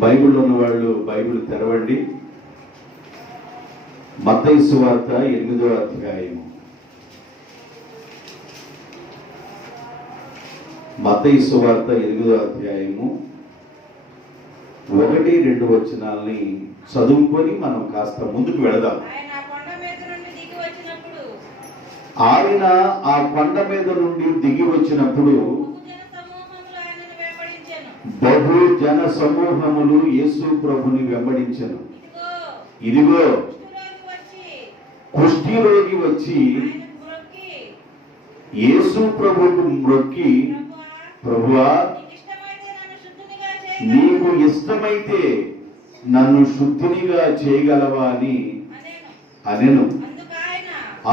Bible ఉన్న వాళ్ళు Bible తెరవండి. మత్తయి సువార్త 8వ అధ్యాయము. మత్తయి సువార్త 8వ అధ్యాయము 1-2 వచనాల్ని చదువుకొని మనం కాస్త ముందుకు వెళదాం. ఆయన ఆ కొండ మీద నుండి దిగి వచ్చినప్పుడు బహు జన సమూహములు యేసు ప్రభుని వెంబడించెను. ఇదిగో కుష్ఠరోగి వచ్చి యేసు ప్రభువుకు మ్రొక్కి, ప్రభువా, నీకు ఇష్టమైతే నన్ను శుద్ధినిగా చేయగలవా అని అనెను.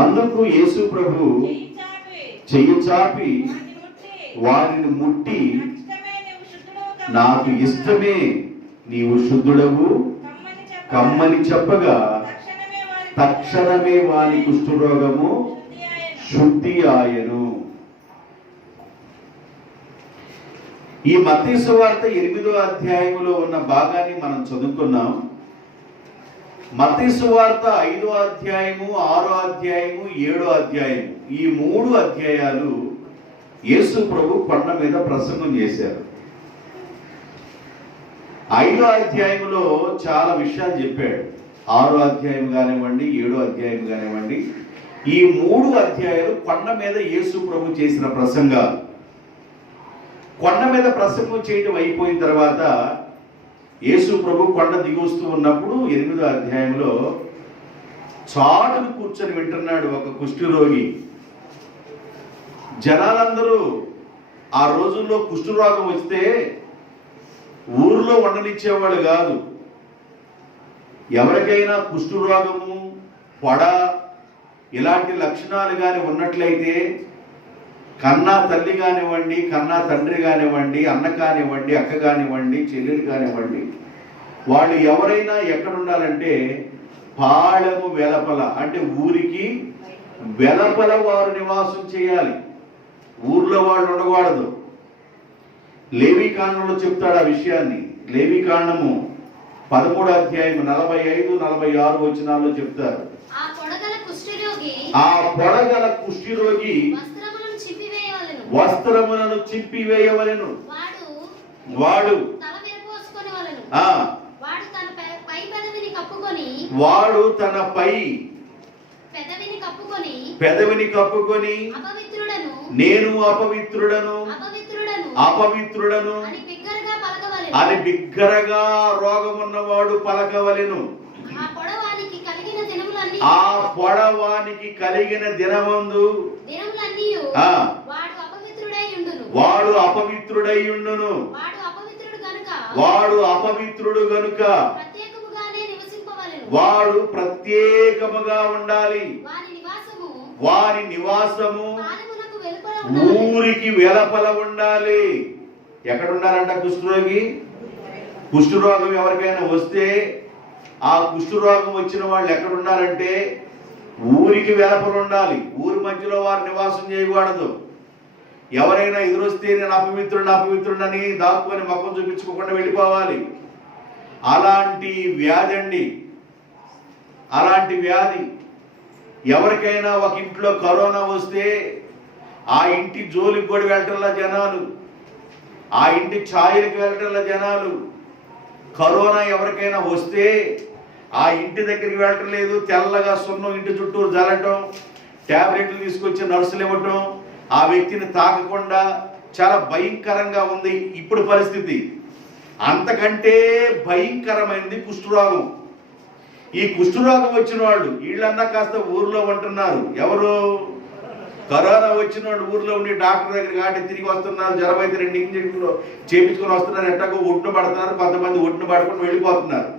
అందుకు యేసు ప్రభు చెయ్యి చాపి వారిని ముట్టి, నాకు ఇష్టమే, నీవు శుద్ధుడవు కమ్మని చెప్పగా తక్షణమే వాని కుష్ఠరోగము శుద్ధి ఆయను. ఈ మత్తయి సువార్త 8వ అధ్యాయములో ఉన్న భాగాన్ని మనం చదువుకున్నాం. మత్తయి సువార్త 5వ అధ్యాయము, 6వ అధ్యాయము, 7వ అధ్యాయము, ఈ 3 అధ్యాయాలు యేసు ప్రభు కొండ మీద ప్రసంగం చేశారు. 5వ అధ్యాయంలో చాలా విషయాలు చెప్పాడు. 6వ అధ్యాయం కానివ్వండి, 7వ అధ్యాయం కానివ్వండి, ఈ 3 అధ్యాయాలు కొండ మీద యేసు ప్రభు చేసిన ప్రసంగాలు. కొండ మీద ప్రసంగం చేయటం అయిపోయిన తర్వాత యేసు ప్రభు కొండ దిగొస్తూ ఉన్నప్పుడు 8వ అధ్యాయంలో చాటును కూర్చొని వింటున్నాడు ఒక కుష్ఠరోగి. జనాలందరూ ఆ రోజుల్లో కుష్ఠరోగం వస్తే ఊరిలో ఉండనిచ్చేవాడు కాదు. ఎవరికైనా కుష్ఠరోగము, పొడ ఇలాంటి లక్షణాలు కానీ ఉన్నట్లయితే కన్నా తల్లి కానివ్వండి, కన్నా తండ్రి కానివ్వండి, అన్న కానివ్వండి, అక్క కానివ్వండి, చెల్లెలు కానివ్వండి, వాళ్ళు ఎవరైనా ఎక్కడ ఉండాలంటే పాళెము వెలపల, అంటే ఊరికి వెలపల వారు నివాసం చేయాలి. ఊర్లో వాళ్ళు ఉండకూడదు. లేవీకాండంలో చెప్తాడు ఆ విషయాన్ని. లేవీకాండము 13వ అధ్యాయం 45-46 వచనాల్లో చెప్తారు. ఆ పొడగల కుష్ఠరోగి వస్త్రములను చింపివేయవలెను. వాడు తన పై పెదవిని కప్పుకొని నేను అపవిత్రుడను అని బిగ్గరగా రోగమున్నవాడు పలకవలెను. ఆ పొడవానికి కలిగిన దినమందు వాడు అపవిత్రుడైయుండును. వాడు అపవిత్రుడు గనుక వాడు ప్రత్యేకముగా ఉండాలి. వారి నివాసము ఊరికి వెలపల ఉండాలి. ఎక్కడ ఉండాలంట కుష్ఠరోగి? కుష్ఠరోగం ఎవరికైనా వస్తే ఆ కుష్ఠరోగం వచ్చిన వాళ్ళు ఎక్కడ ఉండాలంటే ఊరికి వెలపల ఉండాలి. ఊరి మధ్యలో వారు నివాసం చేయకూడదు. ఎవరైనా ఎదురొస్తే నేను అపవిత్రుడని దాక్కుని ముఖం చూపించుకోకుండా వెళ్ళిపోవాలి. అలాంటి వ్యాధి అండి, అలాంటి వ్యాధి. ఎవరికైనా ఒక ఇంట్లో కరోనా వస్తే ఆ ఇంటి జోలికి కూడా వెళ్ళటంలా జనాలు, ఆ ఇంటి ఛాయలకు వెళ్ళటంలా జనాలు. కరోనా ఎవరికైనా వస్తే ఆ ఇంటి దగ్గరికి వెళ్ళటం లేదు. తెల్లగా సున్నం ఇంటి చుట్టూ జరగటం, ట్యాబ్లెట్లు తీసుకొచ్చి నర్సులు ఇవ్వటం, ఆ వ్యక్తిని తాకకుండా చాలా భయంకరంగా ఉంది ఇప్పుడు పరిస్థితి. అంతకంటే భయంకరమైనది కుష్ఠరోగం. ఈ కుష్ఠరోగం వచ్చిన వాళ్ళు వీళ్ళన్నా కాస్త ఊర్లో ఉంటున్నారు. ఎవరు? కరోనా వచ్చిన వాళ్ళు ఊర్లో ఉండి డాక్టర్ దగ్గర కాబట్టి తిరిగి వస్తున్నారు. జ్వరం అయితే 2 ఇంజక్షన్లు చేయించుకొని వస్తున్నారు. ఎట్టకో ఒడ్డున పడుతున్నారు, కొంతమంది ఒడ్డున పడుకొని వెళ్ళిపోతున్నారు.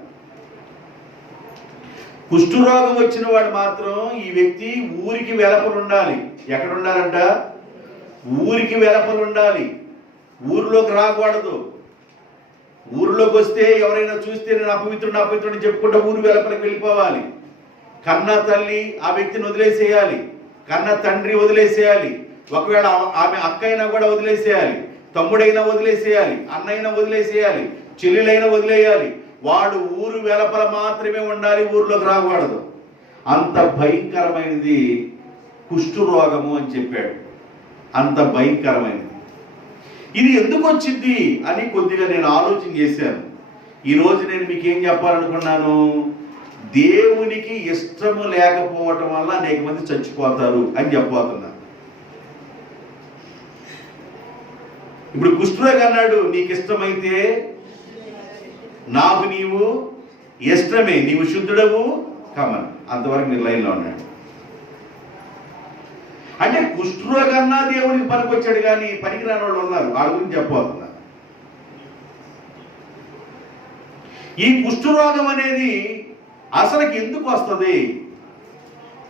కుష్ఠరోగం వచ్చిన వాడు మాత్రం ఈ వ్యక్తి ఊరికి వెలపలు ఉండాలి. ఎక్కడ ఉండాలంట? ఊరికి వెలపలు ఉండాలి. ఊరిలోకి రాకూడదు. ఊరిలోకి వస్తే ఎవరైనా చూస్తే నేను అపవిత్రుడిని చెప్పుకుంటా ఊరు వెలపలికి వెళ్ళిపోవాలి. కన్న తల్లి ఆ వ్యక్తిని వదిలేసేయాలి, కన్న తండ్రి వదిలేసేయాలి, ఒకవేళ ఆమె అక్క అయినా కూడా వదిలేసేయాలి. తమ్ముడైనా వదిలేసేయాలి, అన్నైనా వదిలేసేయాలి, చెల్లెలైనా వదిలేయాలి. వాడు ఊరు వెలుపల మాత్రమే ఉండాలి, ఊరిలోకి రాకూడదు. అంత భయంకరమైనది కుష్ఠరోగము అని చెప్పాడు. అంత భయంకరమైనది. ఇది ఎందుకు వచ్చింది అని కొద్దిగా నేను ఆలోచన చేశాను. ఈరోజు నేను మీకు ఏం చెప్పాలనుకున్నాను, దేవునికి ఇష్టము లేకపోవటం వల్ల అనేక మంది చచ్చిపోతారు అని చెప్పబోతున్నాను. ఇప్పుడు కుష్ఠరోగి అన్నాడు, నీకు ఇష్టమైతే నాకు నీవు ఇష్టమే, నీవు శుద్ధుడవు కమన్. అంతవరకు నీ లైన్లో ఉన్నాడు. అంటే కుష్ఠరోగి అన్నా దేవుడికి పనికొచ్చాడు, కానీ పనికిరాని వాళ్ళు ఉన్నారు, వాళ్ళ గురించి చెప్పబోతున్నా. ఈ కుష్ఠరోగం అనేది అసలుకి ఎందుకు వస్తుంది?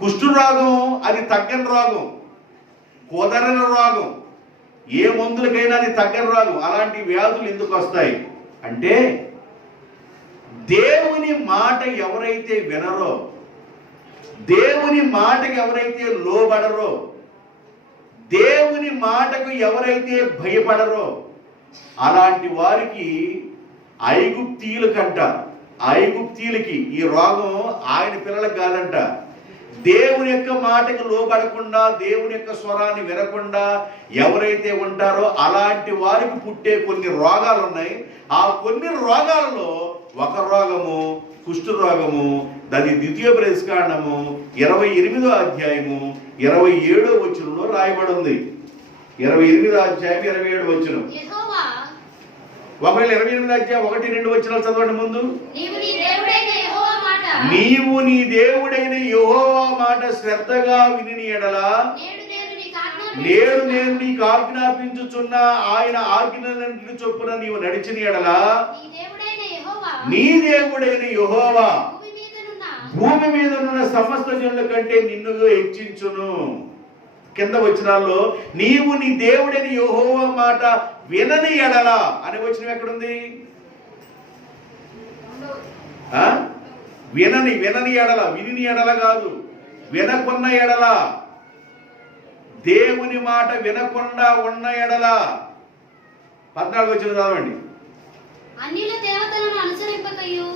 కుష్ఠరోగం అది తగ్గని రోగం, కుదరని రోగం, ఏ మందులకైనా అది తగ్గని రోగం. అలాంటి వ్యాధులు ఎందుకు వస్తాయి అంటే, దేవుని మాట ఎవరైతే వినరో, దేవుని మాటకు ఎవరైతే లోబడరో, దేవుని మాటకు ఎవరైతే భయపడరో, అలాంటి వారికి ఐగుప్తీయులకి ఈ రోగం ఆయన పిల్లలకు కాదంట. దేవుని యొక్క మాటకు లోబడకుండా, దేవుని యొక్క స్వరాన్ని వినకుండా ఎవరైతే ఉంటారో అలాంటి వారికి పుట్టే కొన్ని రోగాలు ఉన్నాయి. ఆ కొన్ని రోగాలలో ఒక రోగము కుష్ఠరోగము. దాని 2 28వ అధ్యాయము 27వ వచనంలో రాయబడి ఉంది. 28వ అధ్యాయం 27వ వచనం. ఒకవేళ 28వ అధ్యాయం 1-2 వచనాలు చదవండి ముందు. నీవు నీ దేవుడైన యెహోవా మాట శ్రద్ధగా విని ఎడల, నేడు నేను నీకు ఆజ్ఞాపించుచున్న ఆయన ఆజ్ఞలన్నిటి చొప్పున నీవు నడిచిన ఎడల, నీ దేవుడైన యెహోవా భూమి మీద ఉన్న సమస్త జనుల కంటే నిన్ను హెచ్చించును. కింద వచనాల్లో నీవు నీ దేవుడైన యెహోవా మాట వినని ఎడల అనే వచనం ఎక్కడుంది? వినని ఎడల, విని ఎడల కాదు, వినకున్న ఎడల, దేవుని మాట వినకుండా ఉన్న ఎడల. 14 వచనం చదవండి. అన్యుల దేవతలను అనుసరింపకయు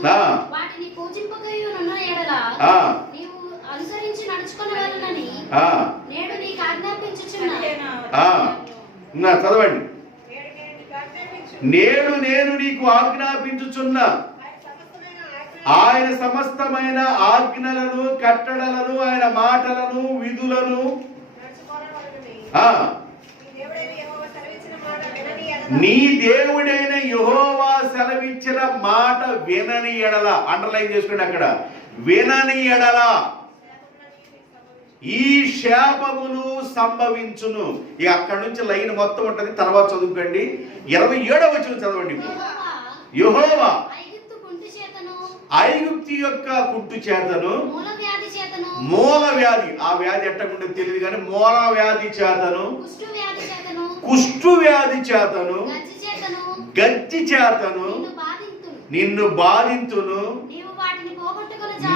వాటిని పూజింపకయు ఉన్న ఎడల నీవు అనుసరించి నడుచుకొనవలెనని నేడు నీకు ఆజ్ఞాపించుచున్నా. చదవండి. నేడు నేను నీకు ఆజ్ఞాపించుచున్న ఆయన సమస్తమైన ఆజ్ఞలను, కట్టడలను, ఆయన మాటలను, విధులను నీ దేవుడైన యెహోవా సెలవిచ్చిన మాట వినని ఎడల. అండర్లైన్ చేసుకోండి అక్కడ, వినని ఎడల ఈ శాపములు సంభవించును. ఇక అక్కడ నుంచి లైన్ మొత్తం ఉంటది, తర్వాత చదువుకోండి. 27వ వచనం చదవండి. యెహోవా ఐగుప్తు యొక్క కుంటు చేతను, మూల వ్యాధి, ఆ వ్యాధి ఎట్టకుండా తెలియదు కానీ మూల వ్యాధి చేతను, కుష్టు వ్యాధి చేతను, గజ్జి చేతను నిన్ను బాధింతును.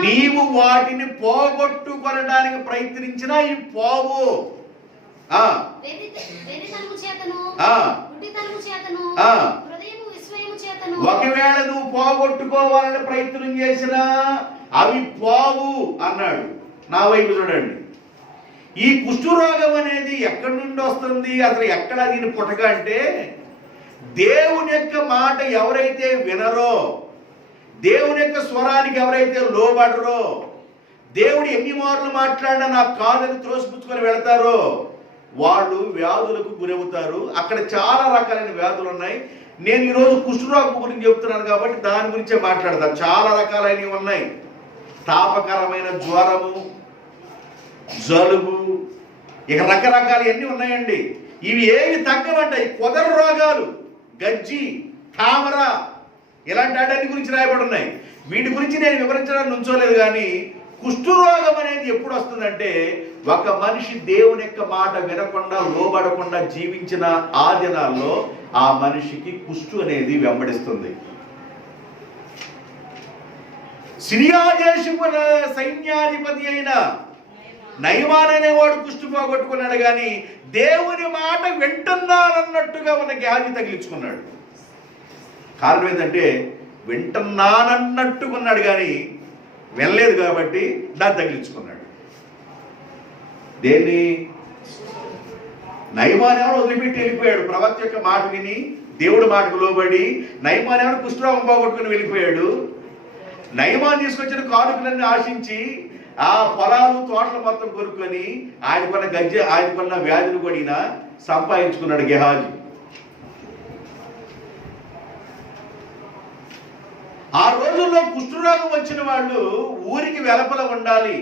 నీవు వాటిని పోగొట్టుకొనడానికి ప్రయత్నించినా ఇవి పోవు. ఒకవేళ నువ్వు పోగొట్టుకోవాలని ప్రయత్నం చేసినా అవి పోవు అన్నాడు. నా వైపు చూడండి. ఈ కుష్ఠరోగం అనేది ఎక్కడి నుండి వస్తుంది, అసలు ఎక్కడ దీని పుట్టక అంటే, దేవుని యొక్క మాట ఎవరైతే వినరో, దేవుని యొక్క స్వరానికి ఎవరైతే లోబడరో, దేవుడు ఎన్ని మార్లు మాట్లాడినా నాకు కాదని త్రోసిపుచ్చుకొని వెళతారో వాళ్ళు వ్యాధులకు గురవుతారు. అక్కడ చాలా రకాలైన వ్యాధులు ఉన్నాయి. నేను ఈరోజు కుష్ఠరోగం గురించి చెప్తున్నాను కాబట్టి దాని గురించే మాట్లాడతాను. చాలా రకాలైనవి ఉన్నాయి. తాపకరమైన జ్వరము, జలుబు, ఇక రకరకాలు ఎన్ని ఉన్నాయండి. ఇవి ఏవి తగ్గవంటాయి. కుదర రోగాలు, గజ్జి, తామర, ఇలాంటి వాటి గురించి రాయబడి ఉన్నాయి. వీటి గురించి నేను వివరించడానికి నుంచోలేదు. కానీ కుష్ఠరోగం అనేది ఎప్పుడు వస్తుందంటే, ఒక మనిషి దేవుని యొక్క మాట వినకుండా, లోబడకుండా జీవించిన ఆ దినాల్లో ఆ మనిషికి కుష్ఠు అనేది వెంబడిస్తుంది. సిరియా దేశపు సైన్యాధిపతి అయిన నయమాన్ అనేవాడు కుష్టు పోగొట్టుకున్నాడు, కానీ దేవుని మాట వింటున్నానన్నట్టుగా ఉన్న గేహాజీ తగిలించుకున్నాడు. కారణం ఏంటంటే వింటున్నానన్నట్టుగా ఉన్నాడు కానీ వినలేదు కాబట్టి దాన్ని తగిలించుకున్నాడు. దేన్ని? నయమాన్ ఎవరు వదిలిపెట్టి వెళ్ళిపోయాడు. ప్రవక్త యొక్క మాట విని దేవుడి మాటకు లోబడి నయమాన్ ఎవరు కుష్ఠరోగం పోగొట్టుకుని వెళ్ళిపోయాడు. నయమాన్ తీసుకొచ్చిన కానుకలన్నీ ఆశించి ఆ పొలాలు తోటలు మొత్తం కొనుక్కొని ఆయనకున్న వ్యాధిని కూడా ఈయన సంపాదించుకున్నాడు గెహాజీ. ఆ రోజుల్లో కుష్ఠరోగం వచ్చిన వాళ్ళు ఊరికి వెలపల ఉండాలి.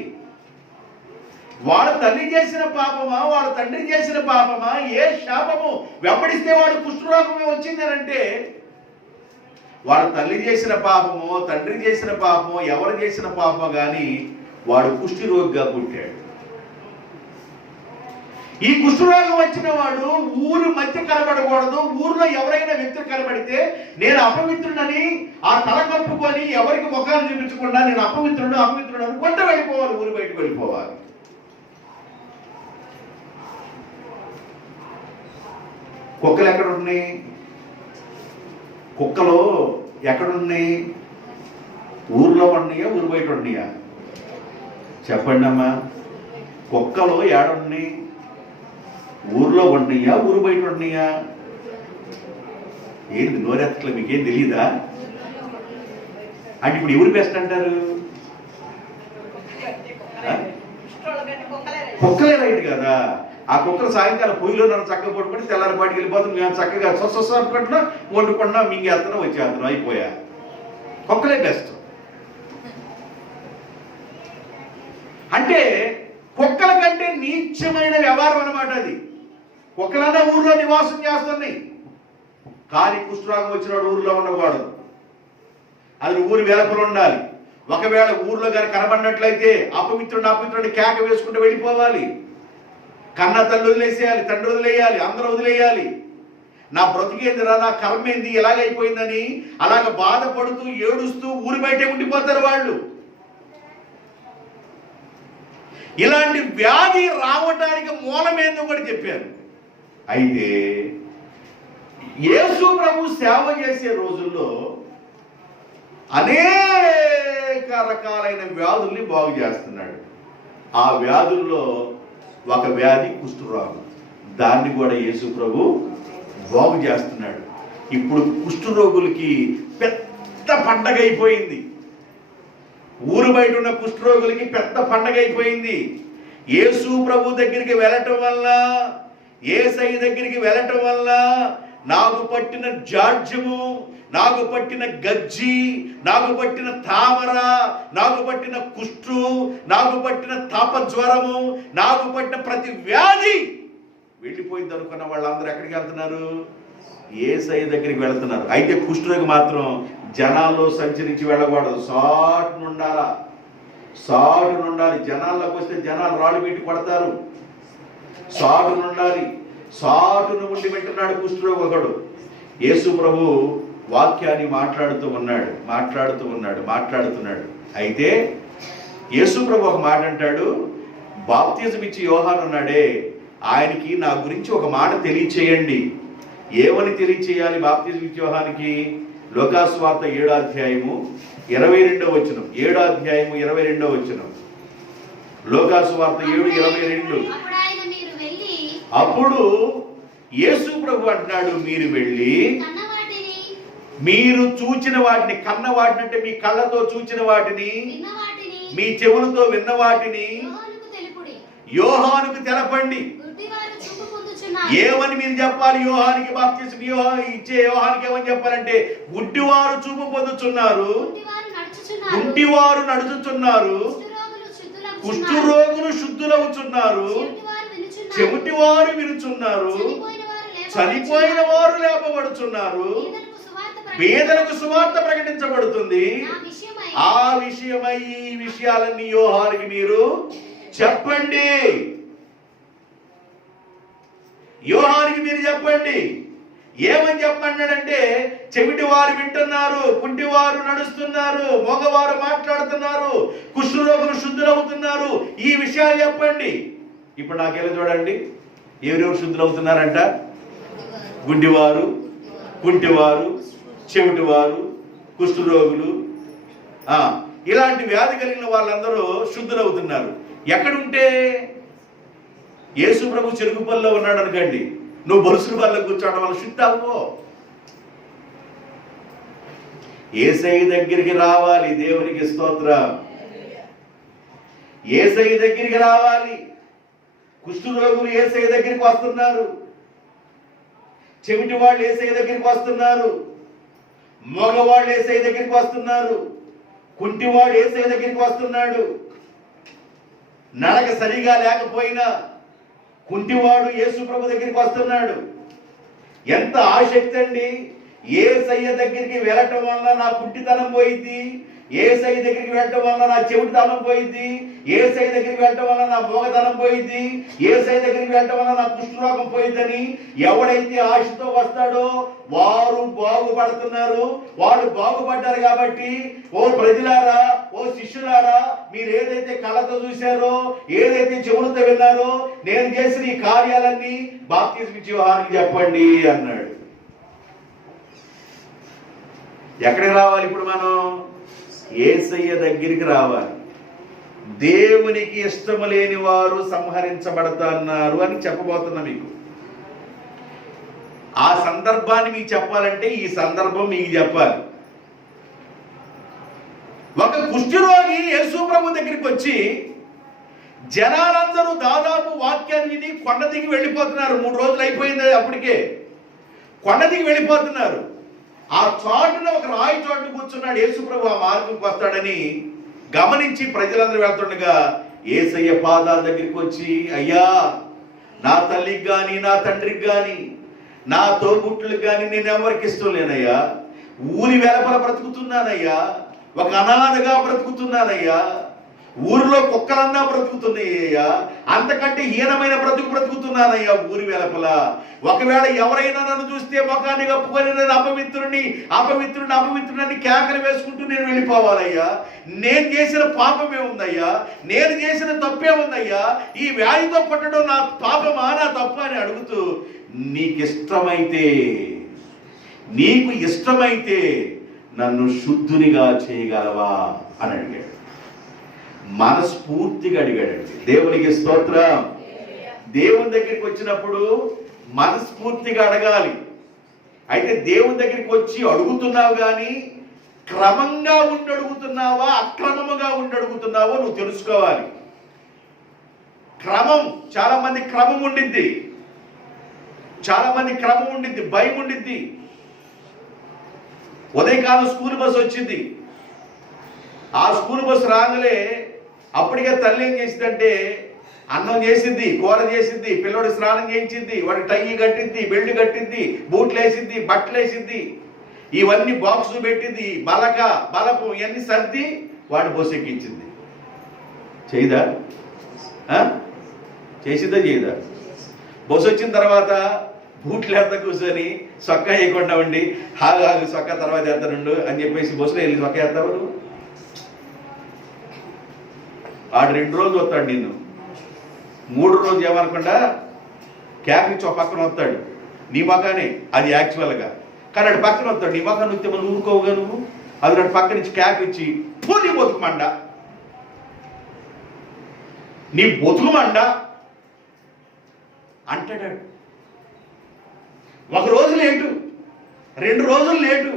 వాడు తల్లి చేసిన పాపమా, వాడు తండ్రి చేసిన పాపమా, ఏ శాపము వెంబడిస్తే వాడు కుష్ఠరోగమే వచ్చిందనంటే వాడు తల్లి చేసిన పాపమో, తండ్రి చేసిన పాపమో, ఎవరు చేసిన పాపమో కానీ వాడు కుష్ఠరోగిగా పుట్టాడు. ఈ కుష్ఠరోగం వచ్చిన వాడు ఊరు మధ్య కనబడకూడదు. ఊర్లో ఎవరైనా వ్యక్తులు కనబడితే నేను అపవిత్రుడని ఆ తల కప్పుకొని ఎవరికి ముఖాలు చూపించకుండా నేను అపవిత్రుడు అనుకుంటూ వెళ్ళిపోవాలి, ఊరు బయటకు వెళ్ళిపోవాలి. కుక్కలు ఎక్కడున్నాయి? కుక్కలు ఎక్కడున్నాయి? ఊర్లో ఉన్నాయా, ఊరు బయట ఉన్నాయా? చెప్పండి అమ్మా. కుక్కలు ఏడున్నాయి? ఊర్లో ఉన్నాయా, ఊరు బయట ఉన్నాయా? ఏంటి నోరెత్తలు? మీకేం తెలియదా? అంటే ఇప్పుడు ఎవరు బెస్ట్ అంటారు? కుక్కలే రైట్ కదా. ఆ కుక్కలు సాయంకాలం పొయ్యిలో నన్ను చక్కగా పట్టుకుని తెల్లారిపాటికి వెళ్ళిపోతుంది. నేను చక్కగా సొస అనుకుంటున్నా, వండుకున్నా, మింగేస్తున్నాం, వచ్చేస్తున్నాం, అయిపోయా. కుక్కలే బెస్ట్. అంటే కుక్కల కంటే నీచమైన వ్యవహారం అన్నమాట అది. కుక్కలన్నా ఊర్లో నివాసం చేస్తున్నాయి, కానీ కుష్ఠరోగం వచ్చినాడు ఊర్లో ఉండకూడదు. అది ఊరి వెలపలు ఉండాలి. ఒకవేళ ఊర్లో కానీ కనబడినట్లయితే అపవిత్రుడు కేక వేసుకుంటూ వెళ్ళిపోవాలి. కన్న తల్లి వదిలేసేయాలి, తండ్రి వదిలేయాలి, అందరూ వదిలేయాలి. నా బ్రతికేందిరా, నా కర్మ ఏంది, ఎలాగైపోయిందని అలాగ బాధపడుతూ ఏడుస్తూ ఊరి బయటే ఉండిపోతారు వాళ్ళు. ఇలాంటి వ్యాధి రావటానికి మూలమేందో కూడా చెప్పారు. అయితే యేసు ప్రభు సేవ చేసే రోజుల్లో అనేక రకాలైన వ్యాధుల్ని బాగు చేస్తున్నాడు. ఆ వ్యాధుల్లో ఒక వ్యాధి కుష్ఠరోగం. దాన్ని కూడా యేసు ప్రభు బాగు చేస్తున్నాడు. ఇప్పుడు కుష్ఠరోగులకి పెద్ద పండగ అయిపోయింది. ఊరు బయట ఉన్న కుష్ఠరోగులకి పెద్ద పండగ అయిపోయింది. యేసు ప్రభు దగ్గరికి వెళ్ళటం వల్ల, యేసయ్య దగ్గరికి వెళ్ళటం వల్ల నాకు పట్టిన జాడ్యము, నాకు పట్టిన గజ్జి, నాకు పట్టిన తామర, నాకు పట్టిన కుష్ఠు, నాకు పట్టిన తాపజ్వరము, నాకు పట్టిన ప్రతి వ్యాధి వెళ్ళిపోయింది అనుకున్న వాళ్ళందరూ ఎక్కడికి వెళ్తున్నారు? యేసయ్య దగ్గరికి వెళ్తున్నారు. అయితే కుష్ఠరోగి మాత్రం జనాల్లో సంచరించి వెళ్ళకూడదు, సాటునుండాలి. జనాల్లోకి వస్తే జనాలు రాళ్ళు పెట్టి కొడతారు. సాటునుండాలి. సాటును ఉండి వింటున్నాడు కుష్ఠరోగి ఒకడు. యేసు ప్రభు వాక్యాన్ని మాట్లాడుతున్నాడు. అయితే యేసు ప్రభు ఒక మాట అంటాడు. బాప్తిజం ఇచ్చి యోహాను ఉన్నాడే, ఆయనకి నా గురించి ఒక మాట తెలియచేయండి. ఏమని తెలియచేయాలి బాప్తిజం ఇచ్చి యోహానికి? లోకాసు వార్త 7వ అధ్యాయము 22వ వచనం. 7వ అధ్యాయము 22వ వచనం. లోకాసు వార్త 7:22. అప్పుడు యేసు ప్రభు అంటున్నాడు, మీరు వెళ్ళి మీరు చూచిన వాటిని, కన్న వాటిని అంటే మీ కళ్ళతో చూచిన వాటిని, మీ చెవులతో విన్న వాటిని యోహానుకు తెలపండి. ఏమని మీరు చెప్పాలి? యోహానికి బాప్తిసం ఇచ్చే యోహానికి ఏమని చెప్పాలంటే, గుడ్డివారు చూపు పొందుచున్నారు, కుంటివారు నడుచుచున్నారు, కుష్ఠరోగులు శుద్ధులవుచున్నారు, చెవిటివారు వినుచున్నారు, చనిపోయిన వారు లేపబడుచున్నారు, పేదలకు సువార్త ప్రకటించబడుతుంది. ఆ విషయమై ఈ విషయాలన్నీ యోహానికి మీరు చెప్పండి. యోహానికి మీరు చెప్పండి. ఏమని చెప్పన్నాడంటే, చెవిటివారు వింటున్నారు, కుంటివారు నడుస్తున్నారు, మగవారు మాట్లాడుతున్నారు, కుష్ఠరోగులు శుద్ధులవుతున్నారు. ఈ విషయాలు చెప్పండి. ఇప్పుడు నాకెలా చూడండి, ఎవరెవరు శుద్ధులవుతున్నారంట? గుడ్డివారు, కుంటివారు, చెవిటివారు, కుష్ఠరోగులు, ఇలాంటి వ్యాధి కలిగిన వాళ్ళందరూ శుద్ధులవుతున్నారు. ఎక్కడుంటే? యేసు ప్రభు చెరుకు పల్లిలో ఉన్నాడు అనుకోండి, నువ్వు బొరుసుల పల్లిలో కూర్చోవడం వల్ల శుద్ధి అవ్వో. యేసయ్య దగ్గరికి రావాలి. దేవునికి స్తోత్రం. యేసయ్య దగ్గరికి రావాలి. కుష్ఠరోగులు యేసయ్య దగ్గరికి వస్తున్నారు, చెవిటి వాళ్ళు యేసయ్య దగ్గరికి వస్తున్నారు, మగవాళ్ళు యేసయ్య దగ్గరికి వస్తున్నారు, కుంటివాడు యేసయ్య దగ్గరికి వస్తున్నాడు. నడక సరిగా లేకపోయినా కుంటివాడు యేసు ప్రభు దగ్గరికి వస్తున్నాడు. ఎంత ఆసక్తి అండి! యేసయ్య దగ్గరికి వెళ్ళటం వల్ల నా కుంటితనం పోయింది, యేసయ్య దగ్గరికి వెళ్ళటం వల్ల నా చెవిటితనం పోయింది, యేసయ్య దగ్గరికి వెళ్ళటం వల్ల నా మోగతనం పోయింది, యేసయ్య దగ్గరికి వెళ్ళటం వల్ల నా కుష్ఠరోగం పోయిందని ఎవడైతే ఆశతో వస్తాడో వారు బాగుపడుతున్నారు. వాళ్ళు బాగుపడ్డారు కాబట్టి, ఓ ప్రజలారా, ఓ శిష్యులారా, మీరు ఏదైతే కళ్ళతో చూశారో, ఏదైతే చెవులతో విన్నారో, నేను చేసిన ఈ కార్యాలన్నీ బాప్తిస్మ ఇచ్చే యోహానుకి చెప్పండి అన్నాడు. ఎక్కడికి రావాలి ఇప్పుడు మనం? యేసయ్య దగ్గరికి రావాలి. దేవునికి ఇష్టము లేని వారు సంహరించబడతాన్నారు అని చెప్పబోతున్నా మీకు. ఆ సందర్భాన్ని మీకు చెప్పాలంటే ఈ సందర్భం మీకు చెప్పాలి. ఒక కుష్ఠరోగి యేసు ప్రభు దగ్గరికి వచ్చి, జనాలందరూ దాదాపు వాక్యాన్ని విని కొండ దిగి వెళ్ళిపోతున్నారు. 3 రోజులు అయిపోయింది అప్పటికే. కొండ దిగి వెళ్ళిపోతున్నారు. ఆ చోటున ఒక రాయి చోటు కూర్చున్నాడు. యేసు ప్రభు ఆ మార్గంకి వస్తాడని గమనించి ప్రజలందరూ వెళ్తుండగా యేసయ్య పాదాల దగ్గరికి వచ్చి, అయ్యా, నా తల్లికి కానీ, నా తండ్రికి కానీ, నా తోబుట్టులకు కానీ నేను ఎవరికి ఇష్టం లేనయ్యా. ఊరి వెలపల బ్రతుకుతున్నానయ్యా, ఒక అనాథగా బ్రతుకుతున్నానయ్యా, ఊరిలో కుక్కలన్నా బ్రతుకుతున్నాయ్యా, అంతకంటే హీనమైన బ్రతుకుతున్నానయ్యా ఊరి వెలపల. ఒకవేళ ఎవరైనా నన్ను చూస్తే ముఖాన్ని కప్పుకొని నేను అపవిత్రుడిని కేకలు వేసుకుంటూ నేను వెళ్ళిపోవాలయ్యా. నేను చేసిన పాపమే ఉందయ్యా, నేను చేసిన తప్పే ఉందయ్యా, ఈ వ్యాధితో పట్టడం నా పాపమా, నా తప్ప అని అడుగుతూ, నీకు ఇష్టమైతే నన్ను శుద్ధునిగా చేయగలవా అని అడిగాడు. మనస్ఫూర్తిగా అడిగాడండి. దేవునికి స్తోత్రం. దేవుని దగ్గరికి వచ్చినప్పుడు మనస్ఫూర్తిగా అడగాలి. అయితే దేవుని దగ్గరికి వచ్చి అడుగుతున్నావు కానీ క్రమంగా ఉండి అడుగుతున్నావా, అక్రమముగా ఉండి అడుగుతున్నావో నువ్వు తెలుసుకోవాలి. క్రమం, చాలా మంది క్రమం ఉండిద్ది, భయం ఉండిద్ది. ఉదయకాలం స్కూల్ బస్సు వచ్చింది. ఆ స్కూల్ బస్సు రాగలే అప్పటికే తల్లి ఏం చేసిందంటే అన్నం చేసింది, కూర చేసింది, పిల్లోడి స్నానం చేయించింది, వాడి టై కట్టింది, బెల్ట్ కట్టింది, బూట్లు వేసింది, బట్టలు వేసింది, ఇవన్నీ బాక్స్ పెట్టింది, బలపు ఇవన్నీ సర్ది వాడి బస్సు ఎక్కించింది. చేయదా? చేసిందా? చేయదా? బస్సు వచ్చిన తర్వాత బూట్లు వేస్తా కూర్చొని సొక్క వేయకుండా ఉండి, హాగు సొక్క తర్వాత వేస్తానుండు అని చెప్పేసి బస్సులో వెళ్ళి సొక్క వేస్తావు నువ్వు. ఆడు 2 రోజులు వస్తాడు, నిన్ను 3 రోజు ఏమనకుండా క్యాబ్ ఇచ్చి ఒక పక్కన వస్తాడు నీ మగానే, అది యాక్చువల్గా. కానీ అటు పక్కన వస్తాడు, నీ మగా నువ్వు మనం ఊరుకోవుగా నువ్వు. అది అటు పక్కన ఇచ్చి క్యాబ్ ఇచ్చి నీ బతుకుమండ అంటాడు. 1 రోజు లేటు, 2 రోజులు లేటు,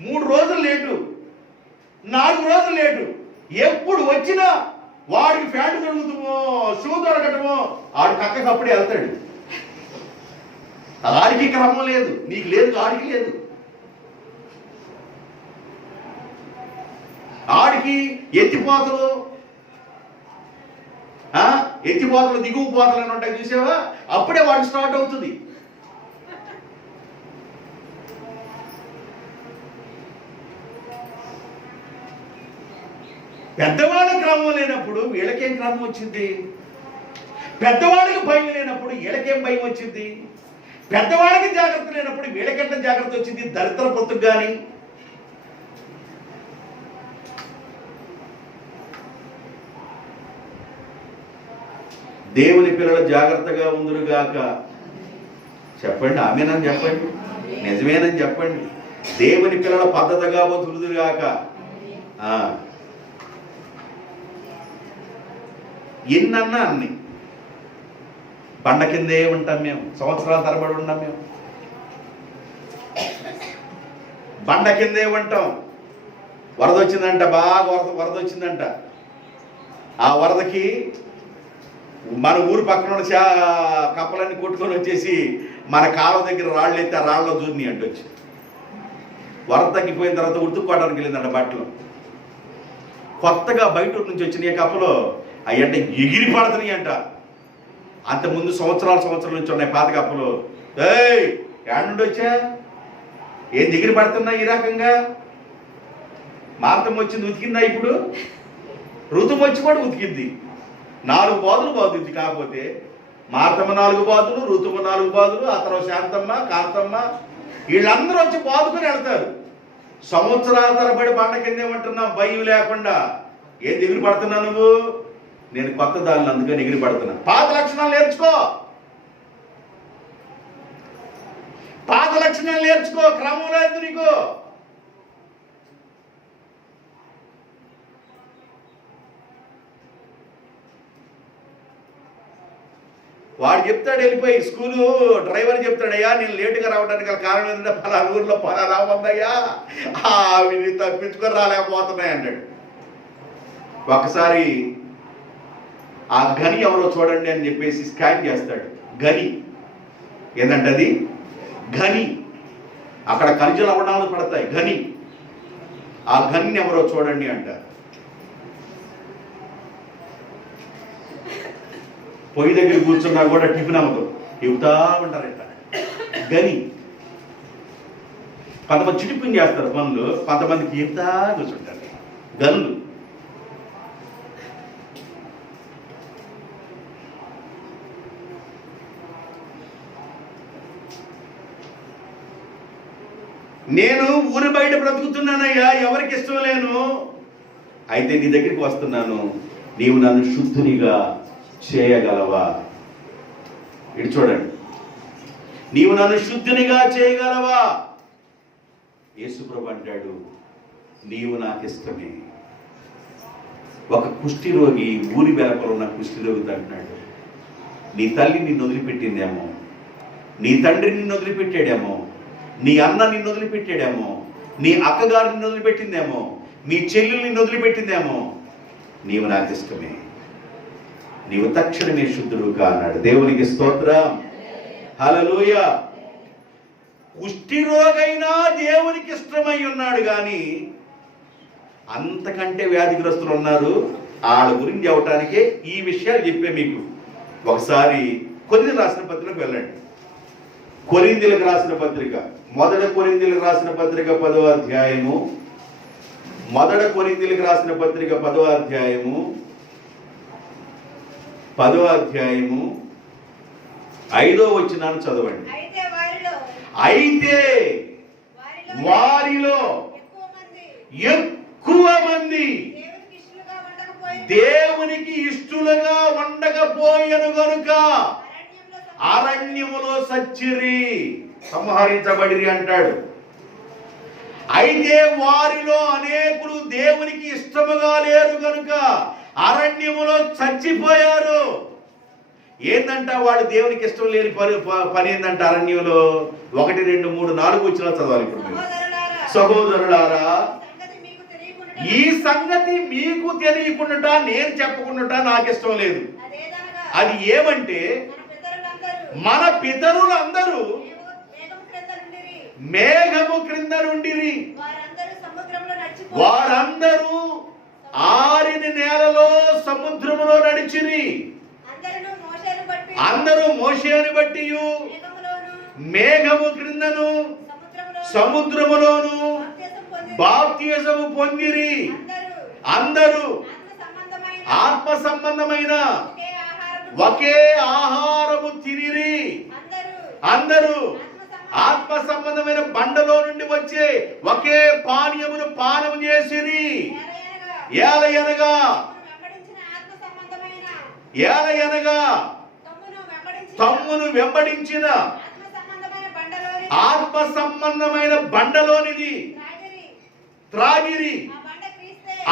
3 రోజులు లేటు, 4 రోజులు లేటు, ఎప్పుడు వచ్చినా వాడికి ఫ్యాంట్ దొరుకుతామో, షూ దొరకటమో, ఆడు కక్కకి అప్పుడే వెళ్తాడు. ఆడికి క్రమం లేదు, నీకు లేదు, ఆడికి లేదు. ఆడికి ఎత్తిపోతలు దిగువ పోతలు అని ఉంటాయి చూసావా, అప్పుడే వాడికి స్టార్ట్ అవుతుంది. పెద్దవాళ్ళ క్రమం లేనప్పుడు వీళ్ళకేం క్రమం వచ్చింది? పెద్దవాళ్ళకి భయం లేనప్పుడు వీళ్ళకేం భయం వచ్చింది? పెద్దవాడికి జాగ్రత్త లేనప్పుడు వీళ్ళకంటే జాగ్రత్త వచ్చింది దరిద్ర పొత్తుకు కానీ. దేవుని పిల్లలు జాగ్రత్తగా ఉందురుగాక. చెప్పండి, ఆమేనని చెప్పండి, నిజమేనని చెప్పండి. దేవుని పిల్లల పద్ధతిగా బతుకుదురుగాక. ఎన్నన్నా అన్ని బండ కిందే ఉంటాం మేము, సంవత్సరాల తరబడి ఉన్నాం మేము, బండ కిందే ఉంటాం. వరద వచ్చిందంట, బాగా వరద వచ్చిందంట. ఆ వరదకి మన ఊరు పక్కన ఉన్న కప్పలన్నీ కొట్టుకొని వచ్చేసి మన కాలువ దగ్గర రాళ్ళు ఎత్తే ఆ రాళ్ళలో జూరిని అంటొచ్చి వరద తగ్గిపోయిన తర్వాత ఉతుక్కోవడానికి వెళ్ళిందంట బట్టలు. కొత్తగా బయట నుంచి వచ్చినాయి కప్పలు, అవి అంటే ఎగిరి పడుతున్నాయి అంట. అంతకుముందు సంవత్సరాల నుంచి ఉన్నాయి పాత కప్పలు. ఏడు నుండి వచ్చా, ఏం ఎగిరి పడుతున్నాయి ఈ రకంగా? మార్తం వచ్చింది ఉతికిందా? ఇప్పుడు ఋతువు వచ్చి కూడా ఉతికింది. 4 బాదులు బాదుద్ది. కాకపోతే మార్తమ్మ 4 బాదులు, ఋతువు 4 బాదులు, ఆ తర్వాత శాంతమ్మ, కాంతమ్మ, వీళ్ళందరూ వచ్చి బాదుకుని వెళ్తారు. సంవత్సరాల తరబడి బండ కింద ఏమంటున్నావు భయం లేకుండా. ఏం ఎగిరి పడుతున్నా నువ్వు? నేను కొత్త దాన్ని అందుకని ఎగిరి పడుతున్నా. పాత లక్షణాలు నేర్చుకో, పాత లక్షణాలు నేర్చుకో, క్రమం లేదు నీకు. వాడు చెప్తాడు వెళ్ళిపోయి, స్కూలు డ్రైవర్ చెప్తాడయ్యా నేను లేటుగా రావడానికి గల కారణం ఏంటంటే పలానా ఊర్లో పలానా ఉందయ్యా, అవి తప్పించుకొని రాలేకపోతున్నాయి అంటాడు. ఒకసారి ఆ గని ఎవరో చూడండి అని చెప్పేసి స్కాన్ చేస్తాడు. గని ఏంటంటే అది గని, అక్కడ ఖనిజ లవణాలు పడతాయి. గని, ఆ గనిని ఎవరో చూడండి అంటారు. పొయ్యి దగ్గర కూర్చున్నా కూడా టిఫిన్ అవ్వదు, ఇవ్వుతా ఉంటారంట. గని కొంతమంది చిటిపిన్ చేస్తారు పనులు, కొంతమందికి ఇవ్వుతా కూర్చుంటారు. గనులు. నేను ఊరి బయట బ్రతుకుతున్నానయ్యా, ఎవరికి ఇష్టం లేను, అయితే నీ దగ్గరికి వస్తున్నాను, నీవు నన్ను శుద్ధునిగా చేయగలవా? ఇటు చూడండి, నీవు నన్ను శుద్ధునిగా చేయగలవా? యేసుప్రభు అంటాడు, నీవు నాకు ఇష్టమే. ఒక కుష్ఠిరోగి, ఊరి వెనకలో ఉన్న కుష్ఠిరోగితో అంటున్నాడు, నీ తల్లి నిన్ను వదిలిపెట్టిందేమో, నీ తండ్రి నిన్ను వదిలిపెట్టాడేమో, నీ అన్న నిన్ను వదిలిపెట్టాడేమో, నీ అక్కగారు నిన్ను వదిలిపెట్టిందేమో, మీ చెల్లెలు నిన్ను వదిలిపెట్టిందేమో, నీవు నాకు ఇష్టమే, నీవు తక్షణమే శుద్ధుడుగా అన్నాడు. దేవునికి స్తోత్రం, హల్లెలూయా. కుష్ఠిరోగైనా దేవునికి ఇష్టమై ఉన్నాడు, కానీ అంతకంటే వ్యాధిగ్రస్తులు ఉన్నారు. వాళ్ళ గురించి చెప్పటానికే ఈ విషయాలు చెప్పే మీకు. ఒకసారి కొరింథీయులకు రాసిన పత్రికకు వెళ్ళండి. కొరింథీయులకు రాసిన పత్రిక, మొదటి కొరింథీయులకు రాసిన పత్రిక 10వ అధ్యాయము, మొదటి కొరింథీయులకు రాసిన పత్రిక 10వ అధ్యాయము, 10వ అధ్యాయము 5వ వచనాన్ని చదవండి. అయితే వారిలో ఎక్కువ మంది దేవునికి ఇష్టలుగా ఉండకపోయెను గనుక అరణ్యములో సచ్చిరి, సంహరించబడిరి అంటాడు. అయితే వారిలో అనేకులు దేవునికి ఇష్టముగా లేరు గనుక అరణ్యములో చచ్చిపోయారు. ఏందంట వాళ్ళు దేవునికి ఇష్టం లేని పని ఏందంట అరణ్యంలో? 1, 2, 3, 4 వచనాలు చదవాలి ఇప్పుడు. సహోదరులారా, ఈ సంగతి మీకు తెలియకుండా నేను చెప్పకుండా నాకు ఇష్టం లేదు. అది ఏమంటే, మన పితరులందరూ మేఘము క్రింద నుండిరి, వారందరూ ఆరిన నేలలో సముద్రములో నడిచిరి. అందరూ మోషేను బట్టి మేఘము క్రిందను సముద్రములోను బాప్తిసము పొందిరి. అందరూ ఆత్మ సంబంధమైన ఒకే ఆహారము తినిరి. అందరూ ఆత్మ సంబంధమైన బండలో నుండి వచ్చే ఒకే పానీయమును పానం చేసిరి. ఏలయనగా తమ్మును వెంబడించిన ఆత్మ సంబంధమైన బండలోనిది త్రాగిరి.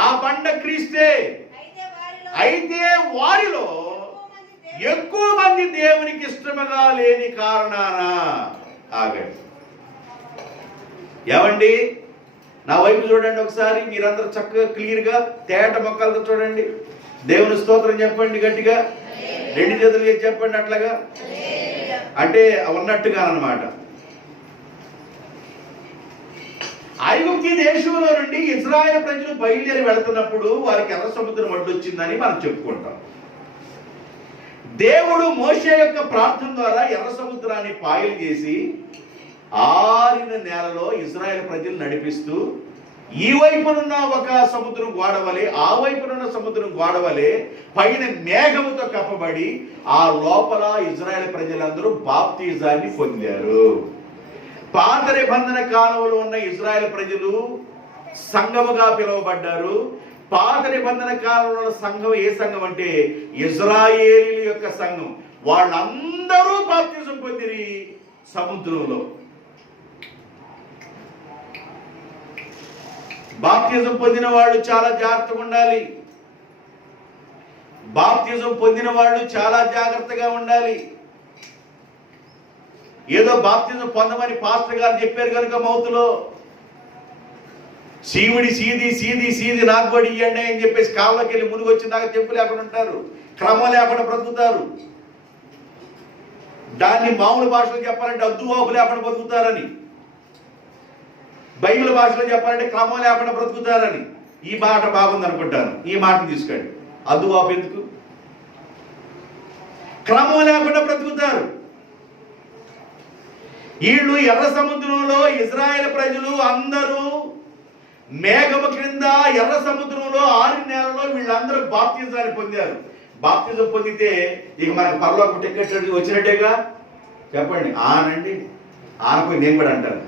ఆ బండ క్రీస్తే. అయితే వారిలో ఎక్కువ మంది దేవునికి ఇష్టముగా లేని కారణాన ఆగండి. ఏమండి, నా వైపు చూడండి ఒకసారి. మీరందరూ చక్కగా క్లియర్గా తేట మొక్కలతో చూడండి. దేవుని స్తోత్రం చెప్పండి గట్టిగా. రెండు చేతులు వేసి చెప్పండి అట్లాగా, అంటే ఉన్నట్టుగా అన్నమాట. ఐగుప్తు దేశంలో నుండి ఇశ్రాయేలు ప్రజలు బయలుదేరి వెళుతున్నప్పుడు వారికి ఎర్ర సముద్రం అడ్డొచ్చిందని మనం చెప్పుకుంటాం. దేవుడు మోషే యొక్క ప్రార్థన ద్వారా ఎర్ర సముద్రాన్ని పాయలు చేసి ఆరిన నేలలో ఇశ్రాయేలు ప్రజలు నడిపిస్తూ ఈ వైపునున్న ఒక సముద్రం గోడవలే ఆ వైపునున్న సముద్రం గోడవలే పైన మేఘముతో కప్పబడి ఆ లోపల ఇశ్రాయేలు ప్రజలందరూ బాప్తిజాన్ని పొందారు. పాత నిబంధన కాలంలో ఉన్న ఇశ్రాయేలు ప్రజలు సంఘముగా పిలువబడ్డారు. పాత నిబంధన కాలంలో సంఘం ఏ సంఘం అంటే ఇశ్రాయేలీయుల యొక్క సంఘం. వాళ్ళందరూ బాప్తిజం పొందిరి సముద్రంలో. బాప్తిజం పొందిన వాళ్ళు చాలా జాగ్రత్తగా ఉండాలి. బాప్తిజం పొందిన వాళ్ళు చాలా జాగ్రత్తగా ఉండాలి. ఏదో బాప్తిజం పొందమని పాస్టర్ గారు చెప్పారు కనుక మౌతులో శివుడి సీది సీది సీది నాగబడి ఇవ్వండి అని చెప్పేసి కాళ్ళకి వెళ్ళి మునిగి వచ్చిన దాకా చెప్పు లేకుండా ఉంటారు, క్రమం లేకుండా బ్రతుకుతారు. దాన్ని మామూలు భాషలో చెప్పాలంటే అద్దువాపు లేకుండా బ్రతుకుతారని, బైబిల్ భాషలో చెప్పాలంటే క్రమం లేకుండా బ్రతుకుతారని. ఈ మాట బాగుంది అనుకుంటాను. ఈ మాటను తీసుకోండి. అద్దువాపు ఎందుకు? క్రమం లేకుండా బ్రతుకుతారు. వీళ్ళు ఎర్ర సముద్రంలో ఇశ్రాయేలు ప్రజలు అందరూ మేఘము క్రింద ఎర్ర సముద్రంలో ఆరిన నేలలో వీళ్ళందరూ బాప్తిజాన్ని పొందారు. బాప్తిజం పొందితే ఇక మనకు పరలోకం టికెట్ వచ్చినట్టేగా. చెప్పండి ఆనండి, ఆనపోయి నేను కూడా అంటాను.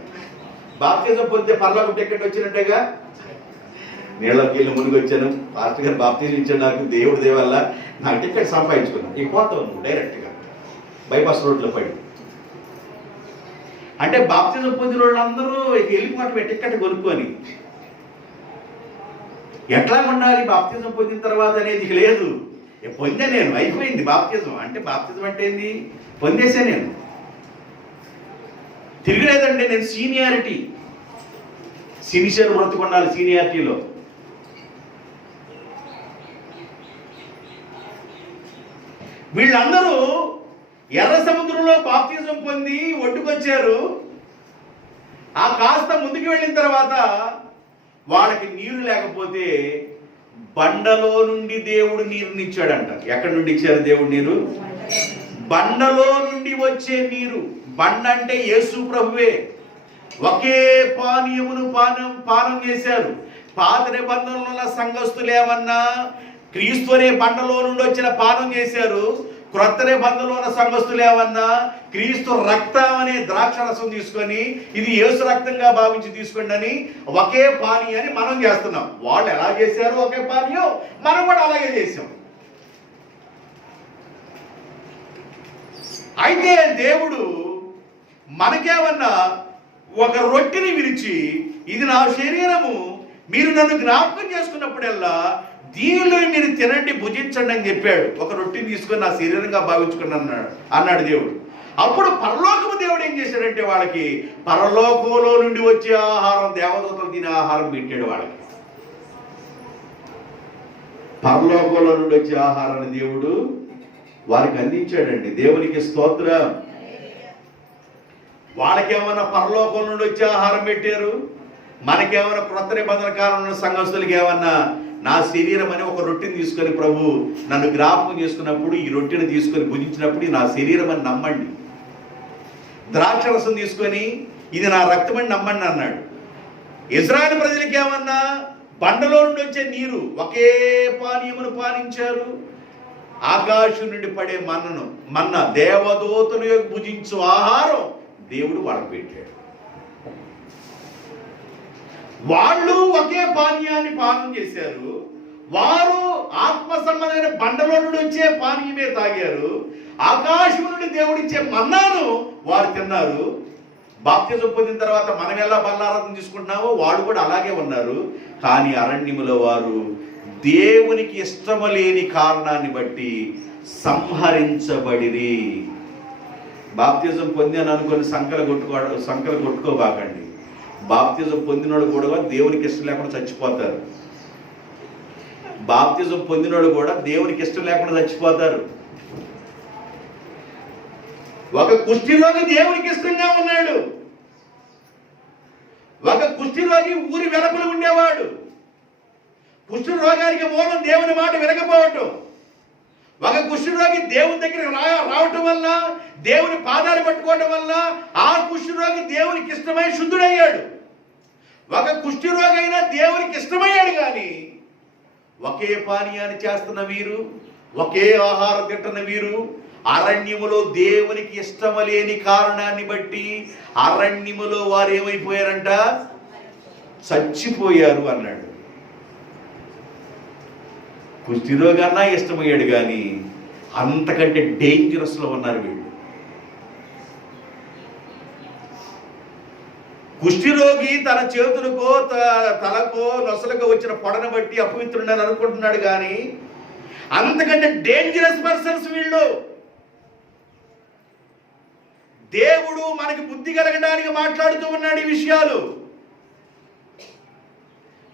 బాప్తిజం పొందితే పరలోకం టికెట్ వచ్చినట్టేగా. నీళ్ళకి వెళ్ళి మునిగి వచ్చాను, పాస్టర్ గారు బాప్తిజం ఇచ్చాడు, నాకు దేవుడి దేవల్ల నాకు టికెట్ సంపాదించుకున్నాను. ఇక పోతావు నువ్వు డైరెక్ట్గా బైపాస్ రోడ్లో పడి. అంటే బాప్తిజం పొందిన వాళ్ళందరూ వెళ్ళిపోవటం టికెట్ కొనుక్కొని ఎట్లా ఉండాలి బాప్తిజం పొందిన తర్వాత అనేది లేదు. పొందే నేను, అయిపోయింది బాప్తిజం. అంటే బాప్తిజం అంటే ఏంది? పొందేసే నేను, తిరగలేదంటే నేను సీనియారిటీ సిన్సియర్ బ్రతుకుండాలి సీనియారిటీలో. వీళ్ళందరూ ఎర్ర సముద్రంలో బాప్తిజం పొంది ఒడ్డుకొచ్చారు. ఆ కాస్త ముందుకు వెళ్ళిన తర్వాత వాళ్ళకి నీరు లేకపోతే బండలో నుండి దేవుడు నీరునిచ్చాడంట. ఎక్కడి నుండి ఇచ్చారు దేవుడు నీరు? బండలో నుండి వచ్చే నీరు. బండ అంటే యేసు ప్రభువే. ఒకే పానీయమును పానం చేశారు. పాత నిబంధనలో ఉన్న సంఘస్థులు ఏమన్నా క్రీస్తు అనే బండలో నుండి వచ్చిన పానం చేశారు. క్రొత్త నిబంధనలో ఉన్న సంఘస్థులు ఏమన్నా క్రీస్తు రక్తం అనే ద్రాక్ష రసం తీసుకొని ఇది యేసు రక్తంగా భావించి తీసుకోండి అని ఒకే పానీయాన్ని మనం చేస్తున్నాం. వాళ్ళు ఎలా చేశారు ఒకే పానీయం, మనం కూడా అలాగే చేసాం. అయితే దేవుడు మనకేమన్నా ఒక రొట్టెని విరిచి ఇది నా శరీరము, మీరు నన్ను జ్ఞాపకం చేసుకున్నప్పుడల్లా దీనిలో మీరు తినండి భుజించండి అని చెప్పాడు. ఒక రొట్టెని తీసుకొని నా శరీరంగా భావించుకుని అన్నాడు దేవుడు. అప్పుడు పరలోకము దేవుడు ఏం చేశాడంటే వాళ్ళకి పరలోకంలో నుండి వచ్చే ఆహారం, దేవదూతలు తినే ఆహారం పెట్టాడు వాళ్ళకి. పరలోకంలో నుండి వచ్చే ఆహారాన్ని దేవుడు వారికి అందించాడండి. దేవునికి స్తోత్రం. వాళ్ళకేమన్నా పరలోకం నుండి వచ్చే ఆహారం పెట్టారు, మనకేమన్నా క్రొత్త నిబంధన కాలంలో సంఘస్థులకి ఏమన్నా నా శరీరం అని ఒక రొట్టెని తీసుకొని ప్రభు నన్ను జ్ఞాపకం చేసుకున్నప్పుడు ఈ రొట్టెని తీసుకొని భుజించినప్పుడు నా శరీరం అని నమ్మండి. ద్రాక్ష రసం తీసుకొని ఇది నా రక్తం అని నమ్మండి అన్నాడు. ఇశ్రాయేలు ప్రజలకి ఏమన్నా బండలో నుండి వచ్చే నీరు, ఒకే పానీయమును పానించారు. ఆకాశం నుండి పడే మన్నా దేవదూతలు భుజించు ఆహారం దేవుడు వాళ్ళకు పెట్టాడు. వాళ్ళు ఒకే పానీయాన్ని పానం చేశారు. వారు ఆత్మ సంబంధమైన బండలో నుండి వచ్చే పానీయమే తాగారు. ఆకాశం నుండి దేవుడిచ్చే మన్నాను వారు తిన్నారు. బాప్తిజం పొందిన తర్వాత మనం ఎలా బల్లారాధన తీసుకుంటున్నామో వాళ్ళు కూడా అలాగే ఉన్నారు. కానీ అరణ్యములో వారు దేవునికి ఇష్టము లేని కారణాన్ని బట్టి సంహరించబడిరి. బాప్తిజం పొందాను అనుకొని సంకలు కొట్టుకోబాకండి. బాప్తిజం పొందినోడు కూడా దేవునికి ఇష్టం లేకుండా చచ్చిపోతారు. బాప్తిజం పొందినోడు కూడా దేవునికి ఇష్టం లేకుండా చచ్చిపోతారు. ఒక కుష్ఠిరోగి దేవునికి ఇష్టంగా ఉన్నాడు. ఒక కుష్ఠిరోగి ఊరి వెలుపల ఉండేవాడు. కుష్ఠ రోగానికి మూలం దేవుని మాట వినకపోవటం. ఒక కుష్ఠరోగి దేవుని దగ్గరికి రావటం వల్ల, దేవుని పాదాలు పట్టుకోవటం వల్ల ఆ కుష్ఠరోగి దేవునికి ఇష్టమై శుద్ధుడయ్యాడు. ఒక కుష్ఠరోగి అయినా దేవునికి ఇష్టమయ్యాడు. కానీ ఒకే పానీయాన్ని చేస్తున్న వీరు, ఒకే ఆహారం తింటున్న వీరు అరణ్యములో దేవునికి ఇష్టము లేని కారణాన్ని బట్టి అరణ్యములో వారు ఏమైపోయారంట? చచ్చిపోయారు అన్నాడు. కుష్ఠరోగన్నా ఇష్టమయ్యాడు, కానీ అంతకంటే డేంజరస్లో ఉన్నారు వీళ్ళు. కుష్ఠరోగి తన చేతులకో తలకో నొసలకో వచ్చిన పొడను బట్టి అపవిత్రుడని అనుకుంటున్నాడు, కానీ అంతకంటే డేంజరస్ పర్సన్స్ వీళ్ళు. దేవుడు మనకి బుద్ధి కలగడానికి మాట్లాడుతూ ఉన్నాడు ఈ విషయాలు.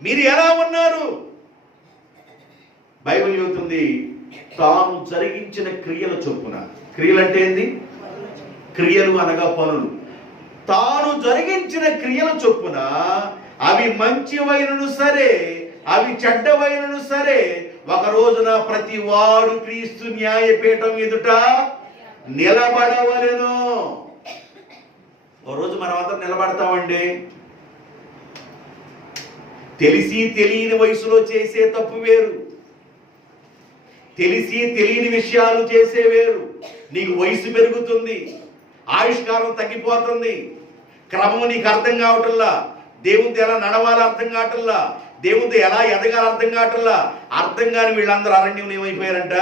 మీరు ఎలా ఉన్నారు? బైబిల్ చెబుతుంది, తాను జరిగించిన క్రియల చొప్పున. క్రియలు అంటే ఏంది? క్రియలు అనగా పనులు. తాను జరిగించిన క్రియల చొప్పున, అవి మంచివైనను సరే, అవి చెడ్డవైనను సరే, ఒక రోజున ప్రతి వాడు క్రీస్తు న్యాయపీఠం ఎదుట నిలబడవలెను. ఓ రోజు మనమంతా నిలబడతామండి. తెలిసి తెలియని వయసులో చేసే తప్పు వేరు, తెలిసి తెలియని విషయాలు చేసే వేరు. నీకు వయసు పెరుగుతుంది, ఆయుష్కాలం తగ్గిపోతుంది, క్రమం నీకు అర్థం కావటంలా, దేవునితో ఎలా నడవాలో అర్థం కావటంలా, దేవునితో ఎలా ఎదగాలో అర్థం కావటంలా. అర్థం కాని వీళ్ళందరూ అరణ్యంలో ఏమైపోయారంట?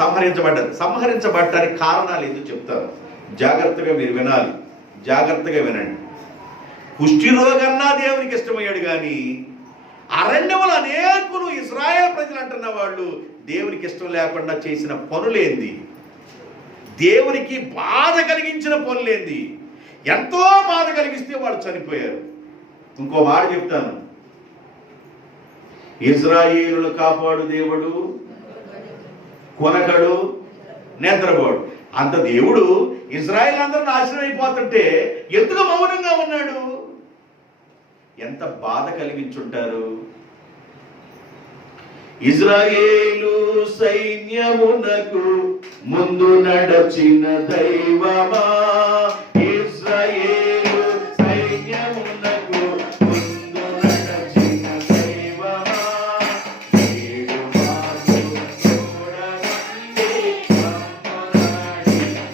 సంహరించబడ్డారు. సంహరించబడటానికి కారణాలు ఎందుకు చెప్తారు, జాగ్రత్తగా మీరు వినాలి, జాగ్రత్తగా వినండి. కుష్ఠరోగన్నా దేవునికి ఇష్టమయ్యాడు, కానీ అరణ్యములు అనేకులు ఇశ్రాయేలు ప్రజలు అంటున్న వాళ్ళు దేవునికి ఇష్టం లేకుండా చేసిన పనులేంది, దేవునికి బాధ కలిగించిన పనులేంది, ఎంతో బాధ కలిగిస్తే వాళ్ళు చనిపోయారు. ఇంకో మాట చెప్తాను, ఇశ్రాయేలును కాపాడు దేవుడు కొనకడు నిద్రపోడు. అంత దేవుడు ఇశ్రాయేలు అందరూ నాశనం అయిపోతుంటే ఎందుకు మౌనంగా ఉన్నాడు? ఎంత బాధ కలిగించుంటారు. ఇశ్రాయేలు సైన్యమునకు ముందు నడచిన దైవమా, ఇశ్రాయేలు సైన్యమునకు ముందు నడచిన దైవమా, ఏడు మార్లు చూడగండి సంపరాడి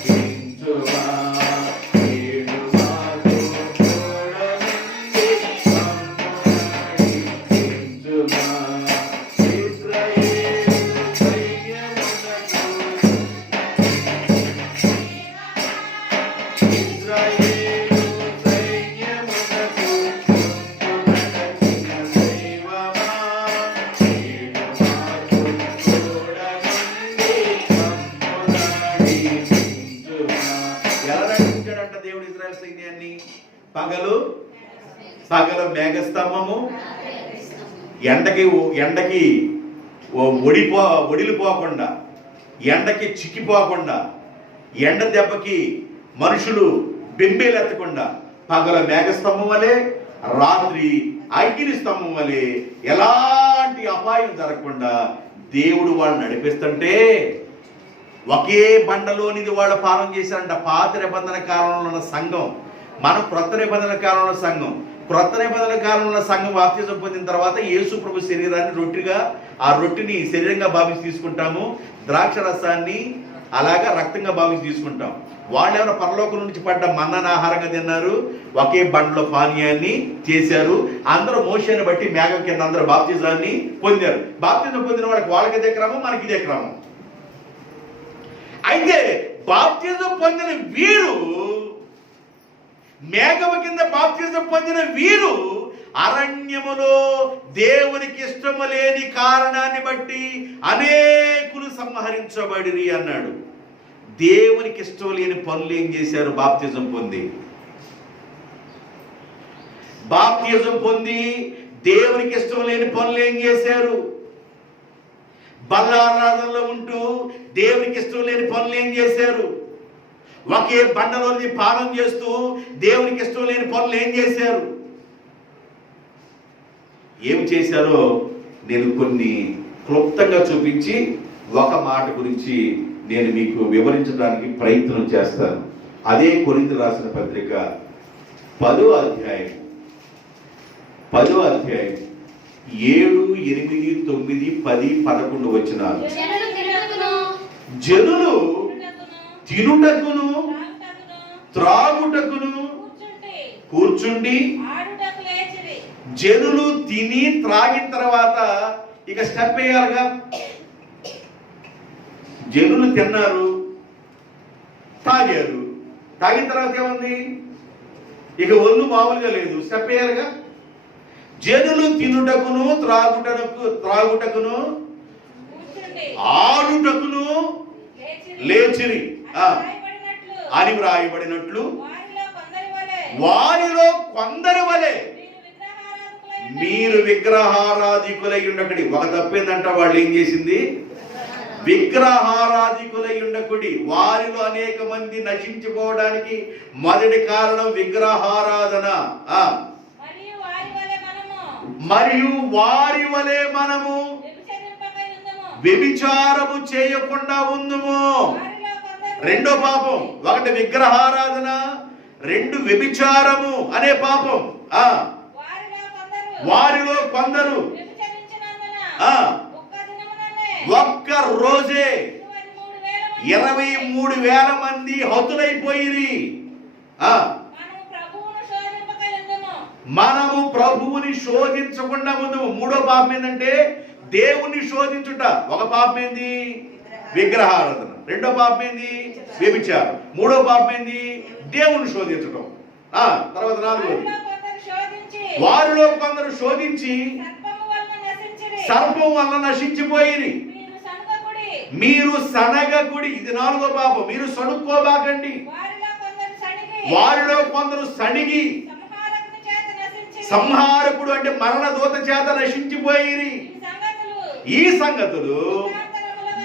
చించువా, ఏడు మార్లు చూడగండి సంపరాడి చించువా. పగలు మేఘస్తంభము, ఎండకి ఒడిలిపోకుండా, ఎండకి చిక్కిపోకుండా, ఎండ దెబ్బకి మనుషులు బెంబేలెత్తకుండా పగల మేఘస్తంభం వలె, రాత్రి అగ్ని స్తంభం వలె ఎలాంటి అపాయం జరగకుండా దేవుడు వాళ్ళు నడిపిస్తుంటే, ఒకే బండలోనిది వాళ్ళు పాలన చేశారంట. పాత నిబంధన కాలంలో ఉన్న సంఘం, మనం క్రొత్త నిబంధన కాలంలో సంఘం. క్రొత్త నిబంధన కాలంలో సంఘం బాప్తిజం పొందిన తర్వాత యేసు ప్రభు శరీరాన్ని రొట్టిగా, ఆ రొట్టిని శరీరంగా భావించి తీసుకుంటాము, ద్రాక్ష రసాన్ని అలాగా రక్తంగా భావించి తీసుకుంటాం. వాళ్ళు ఎవరైనా పరలోకం నుంచి పడ్డ మన్నన ఆహారంగా తిన్నారు, ఒకే బండ్లో పానీయాన్ని చేశారు. అందరూ మోషేని బట్టి మేఘం కింద అందరూ బాప్తిజాన్ని పొందారు. బాప్తిజం పొందిన వాళ్ళకి ఇదే క్రమం, మనకి ఇదే క్రమం. అయితే బాప్తిజం పొందిన వీరు, మేఘము కింద బాప్తిజం పొందిన వీరు అరణ్యములో దేవునికి ఇష్టము లేని కారణాన్ని బట్టి అనేకులు సంహరించబడిరి అన్నాడు. దేవునికి ఇష్టం లేని పనులు ఏం చేశారు? బాప్తిజం పొంది దేవునికి ఇష్టం లేని పనులు ఏం చేశారు? బల్లారాధనలో ఉంటూ దేవునికి ఇష్టం లేని పనులు ఏం చేశారు? ఒకే బండలోని పానం చేస్తూ దేవునికి ఇష్టం లేని పనులు ఏం చేశారు? ఏం చేశారో నేను కొన్ని క్లుప్తంగా చూపించి ఒక మాట గురించి నేను మీకు వివరించడానికి ప్రయత్నం చేస్తాను. అదే కొరింథీ రాసిన పత్రిక 10వ అధ్యాయం 7, 8, 9, 10, 11 వచనాలు. జనులు తినుటకును త్రాగుటకును కూర్చుండి, జనులు తిని త్రాగిన తర్వాత ఇక స్టెప్ వేయాలిగా. జనులు తిన్నారు, తాగారు, తాగిన తర్వాత ఏముంది? ఇక ఒళ్ళు మామూలుగా లేదు, స్టెప్ వేయాలిగా. జనులు తినుటకును త్రాగుటకును ఆడుటకును లేచిరి అని వ్రాయబడినట్లు వారిలో కొందరి వలె మీరు విగ్రహారాధికులై ఉండకుడి. ఒక తప్పేందంట, వాళ్ళు ఏం చేసింది? విగ్రహారాధికులై ఉండకుడి. వారిలో అనేక మంది నశించిపోవడానికి మొదటి కారణం విగ్రహారాధన. మరియు వారి వలె మనము వ్యభిచారము చేయకుండా ఉందుము. రెండో పాపం, ఒకటి విగ్రహారాధన, రెండు వ్యభిచారము అనే పాపం. వారిలో కొందరు ఒక్క రోజే 23,000 మంది హతులైపోయిరి. మనము ప్రభువుని శోధించకుండా ముందు. మూడో పాపం ఏంటంటే దేవుణ్ణి శోధించుట. ఒక పాపం ఏంది? విగ్రహారాధన. రెండో పాపం ఏంది? వ్యభిచారం. మూడో పాపం ఏంది? దేవుణ్ణి శోధించడం. తర్వాత 4, వారిలో కొందరు శోధించి సర్పం వలన నశించిపోయిరి. మీరు సనగకుడి. ఇది 4వ పాపం. మీరు సణుక్కోబాకండి. వారిలో కొందరు సణిగి, సంహారకుడు అంటే మరణ దూత చేత నశించిపోయిరి. ఈ సంగతులు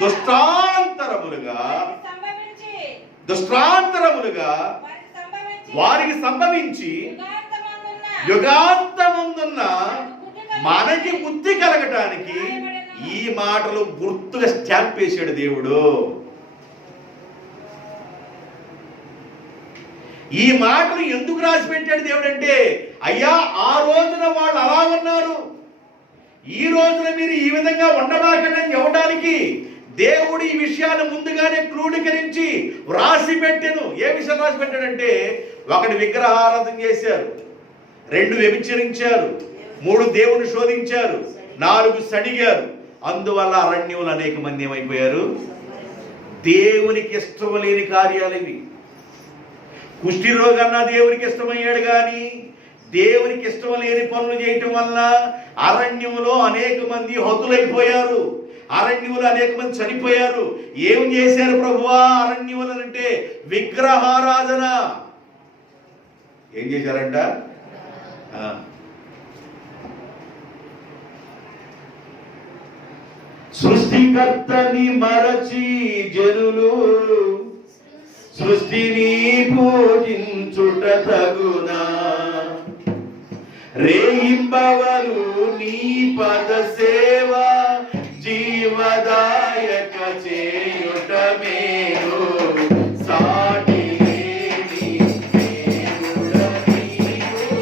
దుష్టాంతరములుగా వారికి సంభవించి యుగాంతముందున్న మనకి బుద్ధి కలగటానికి ఈ మాటలు గుర్తుగా స్టాంప్ వేసాడు దేవుడు. ఈ మాటలు ఎందుకు రాసి పెట్టాడు దేవుడు అంటే, అయ్యా ఆ రోజున వాళ్ళు అలా ఉన్నారు, ఈ రోజున మీరు ఈ విధంగా ఉండబాకండి ఇవ్వడానికి దేవుడు ఈ విషయాలు ముందుగానే క్రోడీకరించి రాసి పెట్టాను. ఏ విషయం రాసి పెట్టాడంటే, 1 విగ్రహారాధన చేశారు, 2 వ్యభిచరించారు, 3 దేవుని శోధించారు, 4 సడిగారు. అందువల్ల అరణ్యములు అనేక మంది ఏమైపోయారు? దేవునికి ఇష్టం లేని కార్యాలు ఇవి. కుష్టి రోగన్నా దేవునికి ఇష్టమయ్యాడు, కానీ దేవునికి ఇష్టం లేని పనులు చేయటం వలన అరణ్యములో అనేక మంది హతులైపోయారు. అరణ్యములు అనేక మంది చనిపోయారు. ఏం చేశారు ప్రభువా అరణ్యములు అంటే? విగ్రహారాధన. ఏం చేశారంట? సృష్టికర్తని మరచి జనులు సృష్టిని పూజించుట తగునా? రేయింబవలు నీ పద సేవ జీవదాయక చేయుట మేలు. సాటి లేని దేవుడ నీవు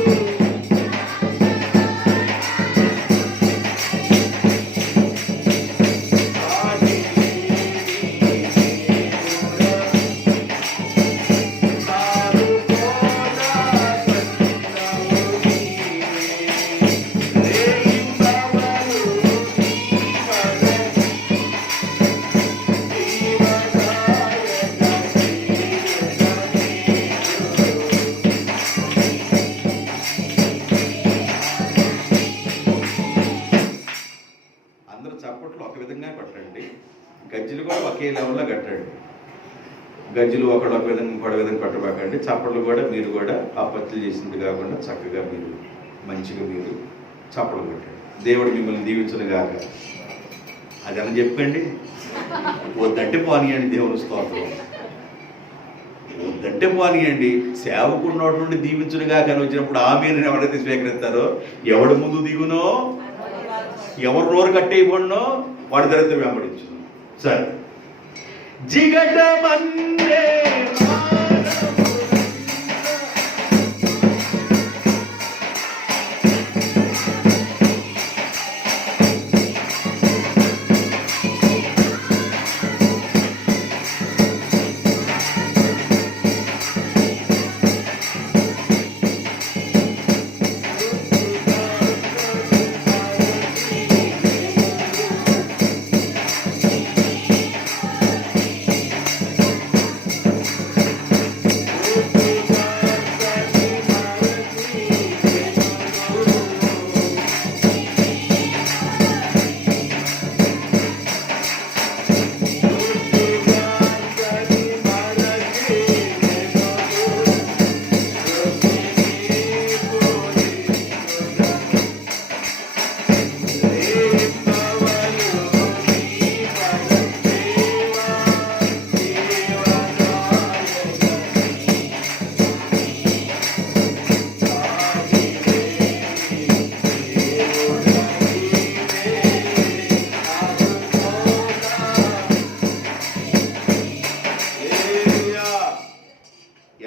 చప్పట్లు ఒక విధంగా కొట్టండి, గజ్జలు కూడా ఒకే లెవెల్లో కట్టండి. గజ్జలు ఒక విధంగా కొట్టబాకండి. చప్పట్లు కూడా మీరు కూడా అపత్తులు చేసింది కాకుండా చక్కగా మీరు మంచిగా మీరు చప్పట్లు కొట్టండి. దేవుడు మిమ్మల్ని దీవించను గాక. అది అని చెప్పండి. వద్దంటే పోనీయండి, దేవుని స్తోత్రం. వద్దంటే పోనీయండి. సేవకున్నోటి నుండి దీవించును గాక అని వచ్చినప్పుడు ఆమేను ఎవరైతే స్వీకరిస్తారో, ఎవడు ముందు దిగునో, ఎవరు నోరు కట్టేయబడినో వాడి దరిద్రం వెంబడించును. సరే, జిగట మందే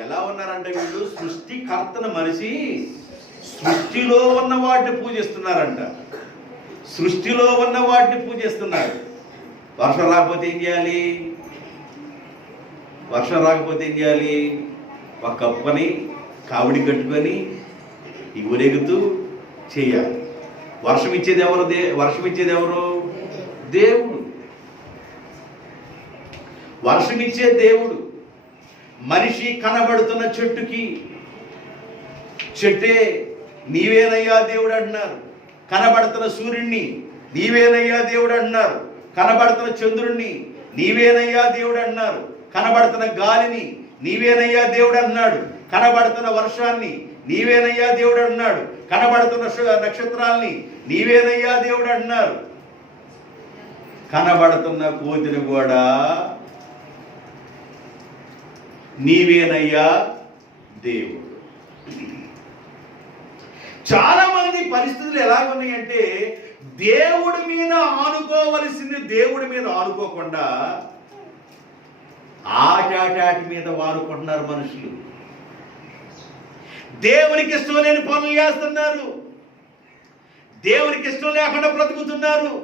ఎలా ఉన్నారంటే వీళ్ళు సృష్టికర్తను మనిషి సృష్టిలో ఉన్న వాటిని పూజిస్తున్నారంట. సృష్టిలో ఉన్న వాటిని పూజిస్తున్నారు. వర్షం రాకపోతే ఏం చేయాలి? వర్షం రాకపోతే ఏం చేయాలి? ఒక కప్పుని కావిడి కట్టుకొని ఊరేగుతూ చేయాలి. వర్షం ఇచ్చేది ఎవరు? వర్షం ఇచ్చేది ఎవరు? దేవుడు. వర్షం ఇచ్చే దేవుడు. మనిషి కనబడుతున్న చెట్టుకి చెట్టే నీవేనయ్యా దేవుడు అంటున్నారు. కనబడుతున్న సూర్యుడిని నీవేనయ్యా దేవుడు అంటున్నారు. కనబడుతున్న చంద్రుడిని నీవేనయ్యా దేవుడు అంటున్నారు. కనబడుతున్న గాలిని నీవేనయ్యా దేవుడు అన్నాడు. కనబడుతున్న వర్షాన్ని నీవేనయ్యా దేవుడు అన్నాడు. కనబడుతున్న నక్షత్రాల్ని నీవేనయ్యా దేవుడు అన్నారు. కనబడుతున్న కోతిని కూడా నీవేనయ్యా దేవుడు. చాలా మంది పరిస్థితులు ఎలా ఉన్నాయంటే దేవుడి మీద ఆనుకోవలసింది దేవుడి మీద ఆనుకోకుండా ఆటాటాటి మీద వాడుకుంటున్నారు మనుషులు. దేవునికి ఇష్టం లేని పనులు చేస్తున్నారు. దేవునికి ఇష్టం లేకుండా బ్రతుకుతున్నారు.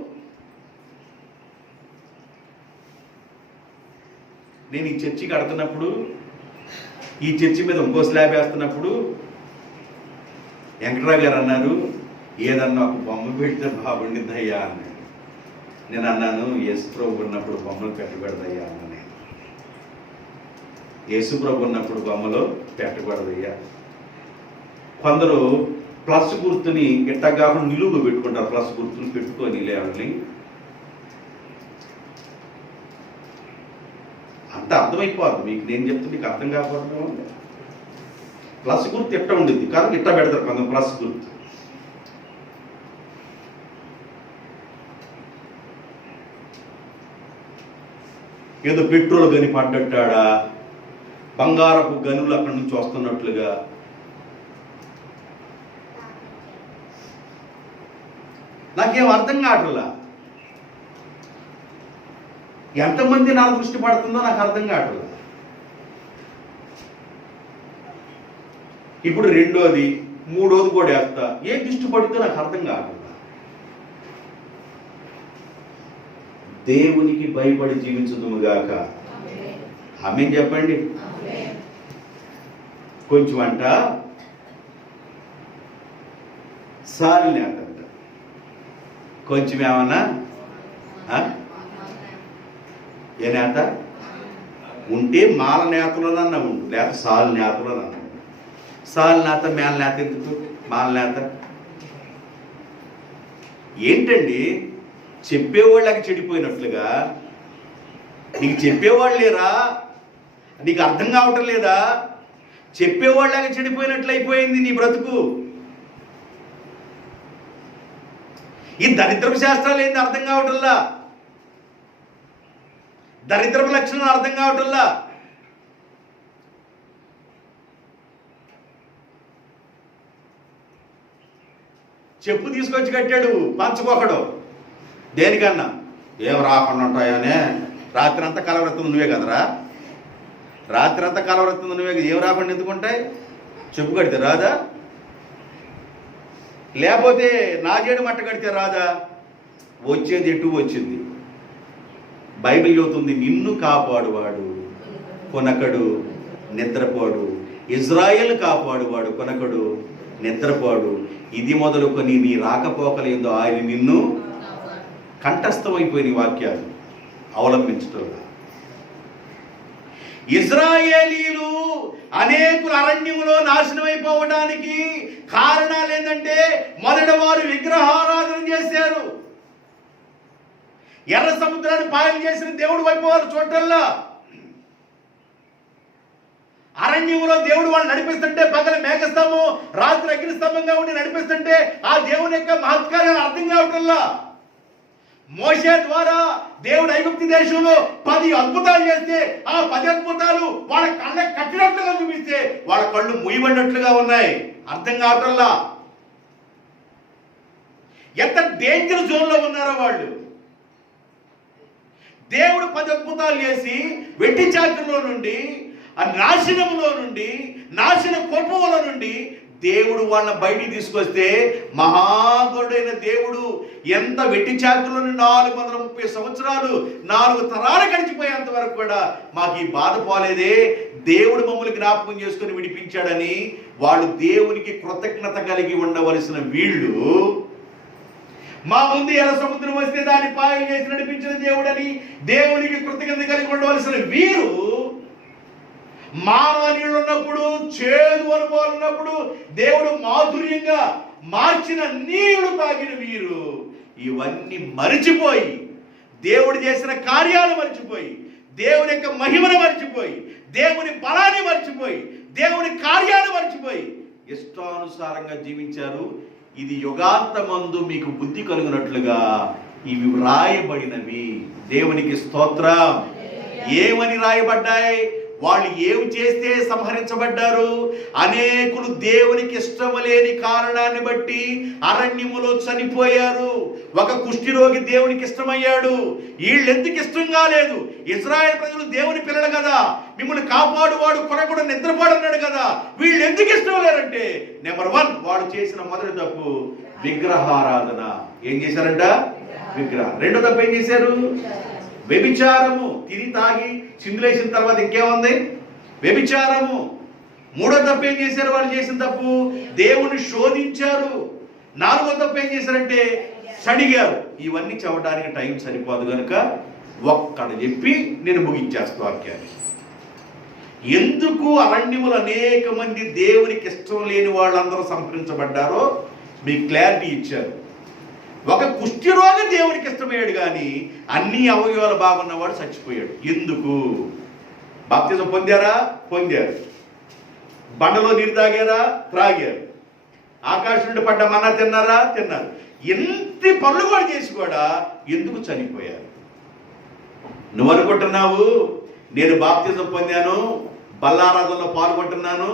నేను ఈ చర్చి కడుతున్నప్పుడు, ఈ చర్చి మీద ఇంకో స్లాబ్ వేస్తున్నప్పుడు వెంకట్రావు గారు అన్నారు, ఏదన్నా ఒక బొమ్మ పెడితే బాగుండిద్దయ్యా అన్నాడు. నేను అన్నాను, యేసుప్రభు ఉన్నప్పుడు బొమ్మలు పెట్టకూడదయ్యా అన్నా. నేను యేసుప్రభు ఉన్నప్పుడు బొమ్మలో పెట్టకూడదయ్యా. కొందరు ప్లస్ గుర్తుని గిట్ట కాకుండా నిలువుగా పెట్టుకుంటారు. ప్లస్ గుర్తుని పెట్టుకొని లేవని అంత అర్థమైపోదు మీకు. నేను చెప్తే మీకు అర్థం కాకపోవడం. ప్లస్ గుర్తు ఇట్ట ఉండిద్ది కానీ ఇట్ట పెడతారు కొంత ప్లస్ గుర్తు. ఏదో పెట్రోల్ గని పడ్డట్టాడా, బంగారపు గనులు అక్కడి నుంచి వస్తున్నట్లుగా. నాకేం అర్థం కావట్లా. ఎంతమంది నా దృష్టి పడుతుందో నాకు అర్థం కావట్లేదు. ఇప్పుడు రెండోది మూడోది కూడా వేస్తా. ఏ దృష్టి పడుతుందో నాకు అర్థం కావట్లేదు. దేవునికి భయపడి జీవించుదుముగాక. ఆమేన్ చెప్పండి. కొంచెం అంట సాలినేత అంట, కొంచెం ఏమన్నా ఏ నేత ఉంటే మాల నేతలోనన్నా ఉండు, లేక సాలు నేతలోనన్నా. సాలు నేత మేల నేత ఎందుకు? మాల నేత ఏంటండి? చెప్పేవాళ్ళకి చెడిపోయినట్లుగా నీకు చెప్పేవాళ్ళు లేరా? నీకు అర్థం కావటం లేదా? చెప్పేవాళ్ళకి చెడిపోయినట్లు అయిపోయింది నీ బ్రతుకు. ఈ దరిద్రపు శాస్త్రాలు ఏంది అర్థం కావటంలా, దరిద్రపు లక్షణాలు అర్థం కావటంలా. చెప్పు తీసుకొచ్చి కట్టాడు పంచకొకడు. దేనికన్నా? ఏం రాకుండా ఉంటాయనే. రాత్రి అంతా కలవరెత్తుంది నువ్వే కదరా, రాత్రి అంతా కలవరెత్తుంది నువ్వే కదా. ఏం రాకుండా ఎందుకుంటాయి? చెప్పు కడితే రాదా? లేకపోతే నా చేడు మట్ట కడితే రాదా? వచ్చేది ఎటు వచ్చింది. బైబిల్ చెబుతుంది, నిన్ను కాపాడువాడు కొనకడు నిద్రపోడు, ఇజ్రాయేల్ కాపాడువాడు కొనకడు నిద్రపోడు. ఇది మొదలుకొని నీ రాకపోకలేందో ఆయన నిన్ను కంఠస్థమైపోయిన వాక్యాలు అవలంబించటం. ఇజ్రాయేలీలు అనేకులు అరణ్యములో నాశనమైపోవడానికి కారణాలు ఏంటంటే, మొదట వారు విగ్రహారాధన చేశారు. ఎర్ర సముద్రాన్ని పాయలు చేసిన దేవుడు వైపు వారు చూడటల్లా. అరణ్యములో దేవుడు వాళ్ళు నడిపిస్తుంటే పగల మేఘస్తంభం, రాత్రి అగ్నిస్తంభంగా ఉండి నడిపిస్తుంటే ఆ దేవుని యొక్క మహత్కార్యాలు అర్థం కావటంలా. మోషే ద్వారా దేవుడు ఐగుప్తు దేశంలో 10 అద్భుతాలు చేస్తే ఆ 10 అద్భుతాలు వాళ్ళ కళ్ళకి కట్టినట్లుగా చూపిస్తే వాళ్ళ కళ్ళు ముయ్యబడినట్లుగా ఉన్నాయి. అర్థం కావటంలా. ఎంత డేంజర్ జోన్లో ఉన్నారో వాళ్ళు. దేవుడు 10 అద్భుతాలు చేసి వెట్టి చాకరిలో నుండి, ఆ నాశనంలో నుండి, నాశన కోపంలో నుండి దేవుడు వాళ్ళని బయటికి తీసుకొస్తే, మహాగరుడైన దేవుడు ఎంత వెట్టి చాకుల్లో 430 సంవత్సరాలు 4 తరాలు గడిచిపోయేంత వరకు కూడా మాకు ఈ బాధ పోలేదే, దేవుడు మమ్మల్ని జ్ఞాపకం చేసుకుని విడిపించాడని వాళ్ళు దేవునికి కృతజ్ఞత కలిగి ఉండవలసిన వీళ్ళు, మా ముందు ఎర్ర సముద్రం వస్తే దాన్ని పాయలు చేసి నడిపించిన దేవుడని దేవునికి కృతజ్ఞత కలిగి ఉండవలసిన వీరు, మానవ నీళ్ళు ఉన్నప్పుడు, చేదు అనుభవాలు ఉన్నప్పుడు దేవుడు మాధుర్యంగా మార్చిన నీళ్లు తాగిన వీరు ఇవన్నీ మరిచిపోయి, దేవుడు చేసిన కార్యాలు మరిచిపోయి, దేవుని యొక్క మహిమను మరిచిపోయి, దేవుని బలాన్ని మరిచిపోయి, దేవుని కార్యాలు మరిచిపోయి ఇష్టానుసారంగా జీవించారు. ఇది యుగాంతమందు మీకు బుద్ధి కలుగునట్లుగా ఇవి రాయబడినవి. దేవునికి స్తోత్రం. ఏమని రాయబడ్డాయి? వాళ్ళు ఏమి చేస్తే సంహరించబడ్డారు? అనేకులు దేవునికి ఇష్టం లేని కారణాన్ని బట్టి అరణ్యములో చనిపోయారు. ఒక కుష్ఠిరోగి దేవునికి ఇష్టమయ్యాడు. వీళ్ళు ఎందుకు ఇష్టం కాలేదు? ఇశ్రాయేలు ప్రజలు దేవుని పిల్లలు కదా, మిమ్మల్ని కాపాడువాడు కొనకూడదు నిద్రపోడు అన్నాడు కదా. వీళ్ళు ఎందుకు ఇష్టం లేరంటే, నెంబర్ 1 వాడు చేసిన మొదటి తప్పు విగ్రహారాధన. ఏం చేశారంట? విగ్రహం. రెండో తప్పు ఏం చేశారు? వ్యభిచారము. తిని తాగి చిందులేసిన తర్వాత ఇంకేముంది? వ్యభిచారము. మూడో తప్పు ఏం చేశారు? వాళ్ళు చేసిన తప్పు దేవుని శోధించారు. నాలుగో తప్పు ఏం చేశారంటే సడిగారు. ఇవన్నీ చెప్పడానికి టైం సరిపోదు కనుక ఒక్కడ చెప్పి నేను ముగించేస్తా వాక్యాన్ని. ఎందుకు అరణ్యములు అనేక మంది దేవునికి ఇష్టం లేని వాళ్ళందరూ సంహరించబడ్డారో మీకు క్లారిటీ ఇచ్చారు. ఒక కుష్ఠరోగి దేవునికి ఇష్టమయ్యాడు, కానీ అన్ని అవయవాలు బాగున్నవాడు చచ్చిపోయాడు. ఎందుకు? బాప్తిజం పొందారా? పొందారు. బండలో నీరు తాగారా? త్రాగారు. ఆకాశం నుండి పడ్డ మన్నా తిన్నారా? తిన్నారు. ఎంత పనులు కూడా చేసి కూడా ఎందుకు చనిపోయారు? నువ్వు అనుకుంటున్నావు నేను బాప్తిజం పొందాను, బల్లారాధనలో పాల్గొంటున్నాను,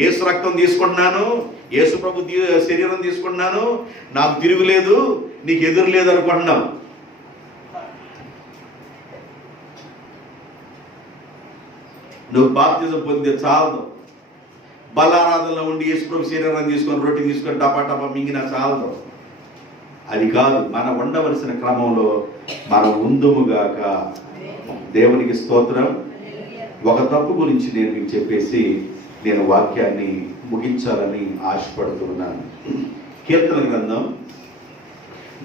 యేసు రక్తం తీసుకుంటున్నాను, యేసు ప్రభు శరీరం తీసుకుంటున్నాను, నాకు తిరుగులేదు, నీకు ఎదురు లేదు అనుకుంటున్నావు. నువ్వు బాప్తిజం పొందే చాలదు. బల్లారాధనలో ఉండి యేసు ప్రభు శరీరం తీసుకొని రొట్టె తీసుకొని టపా టపా మింగినా చాలదు. అది కాదు, మనం ఉండవలసిన క్రమంలో మనం ఉందుముగాక. దేవునికి స్తోత్రం. ఒక తప్పు గురించి నేను మీకు చెప్పేసి నేను వాక్యాన్ని ముగించాలని ఆశపడుతున్నాను. కీర్తన గ్రంథం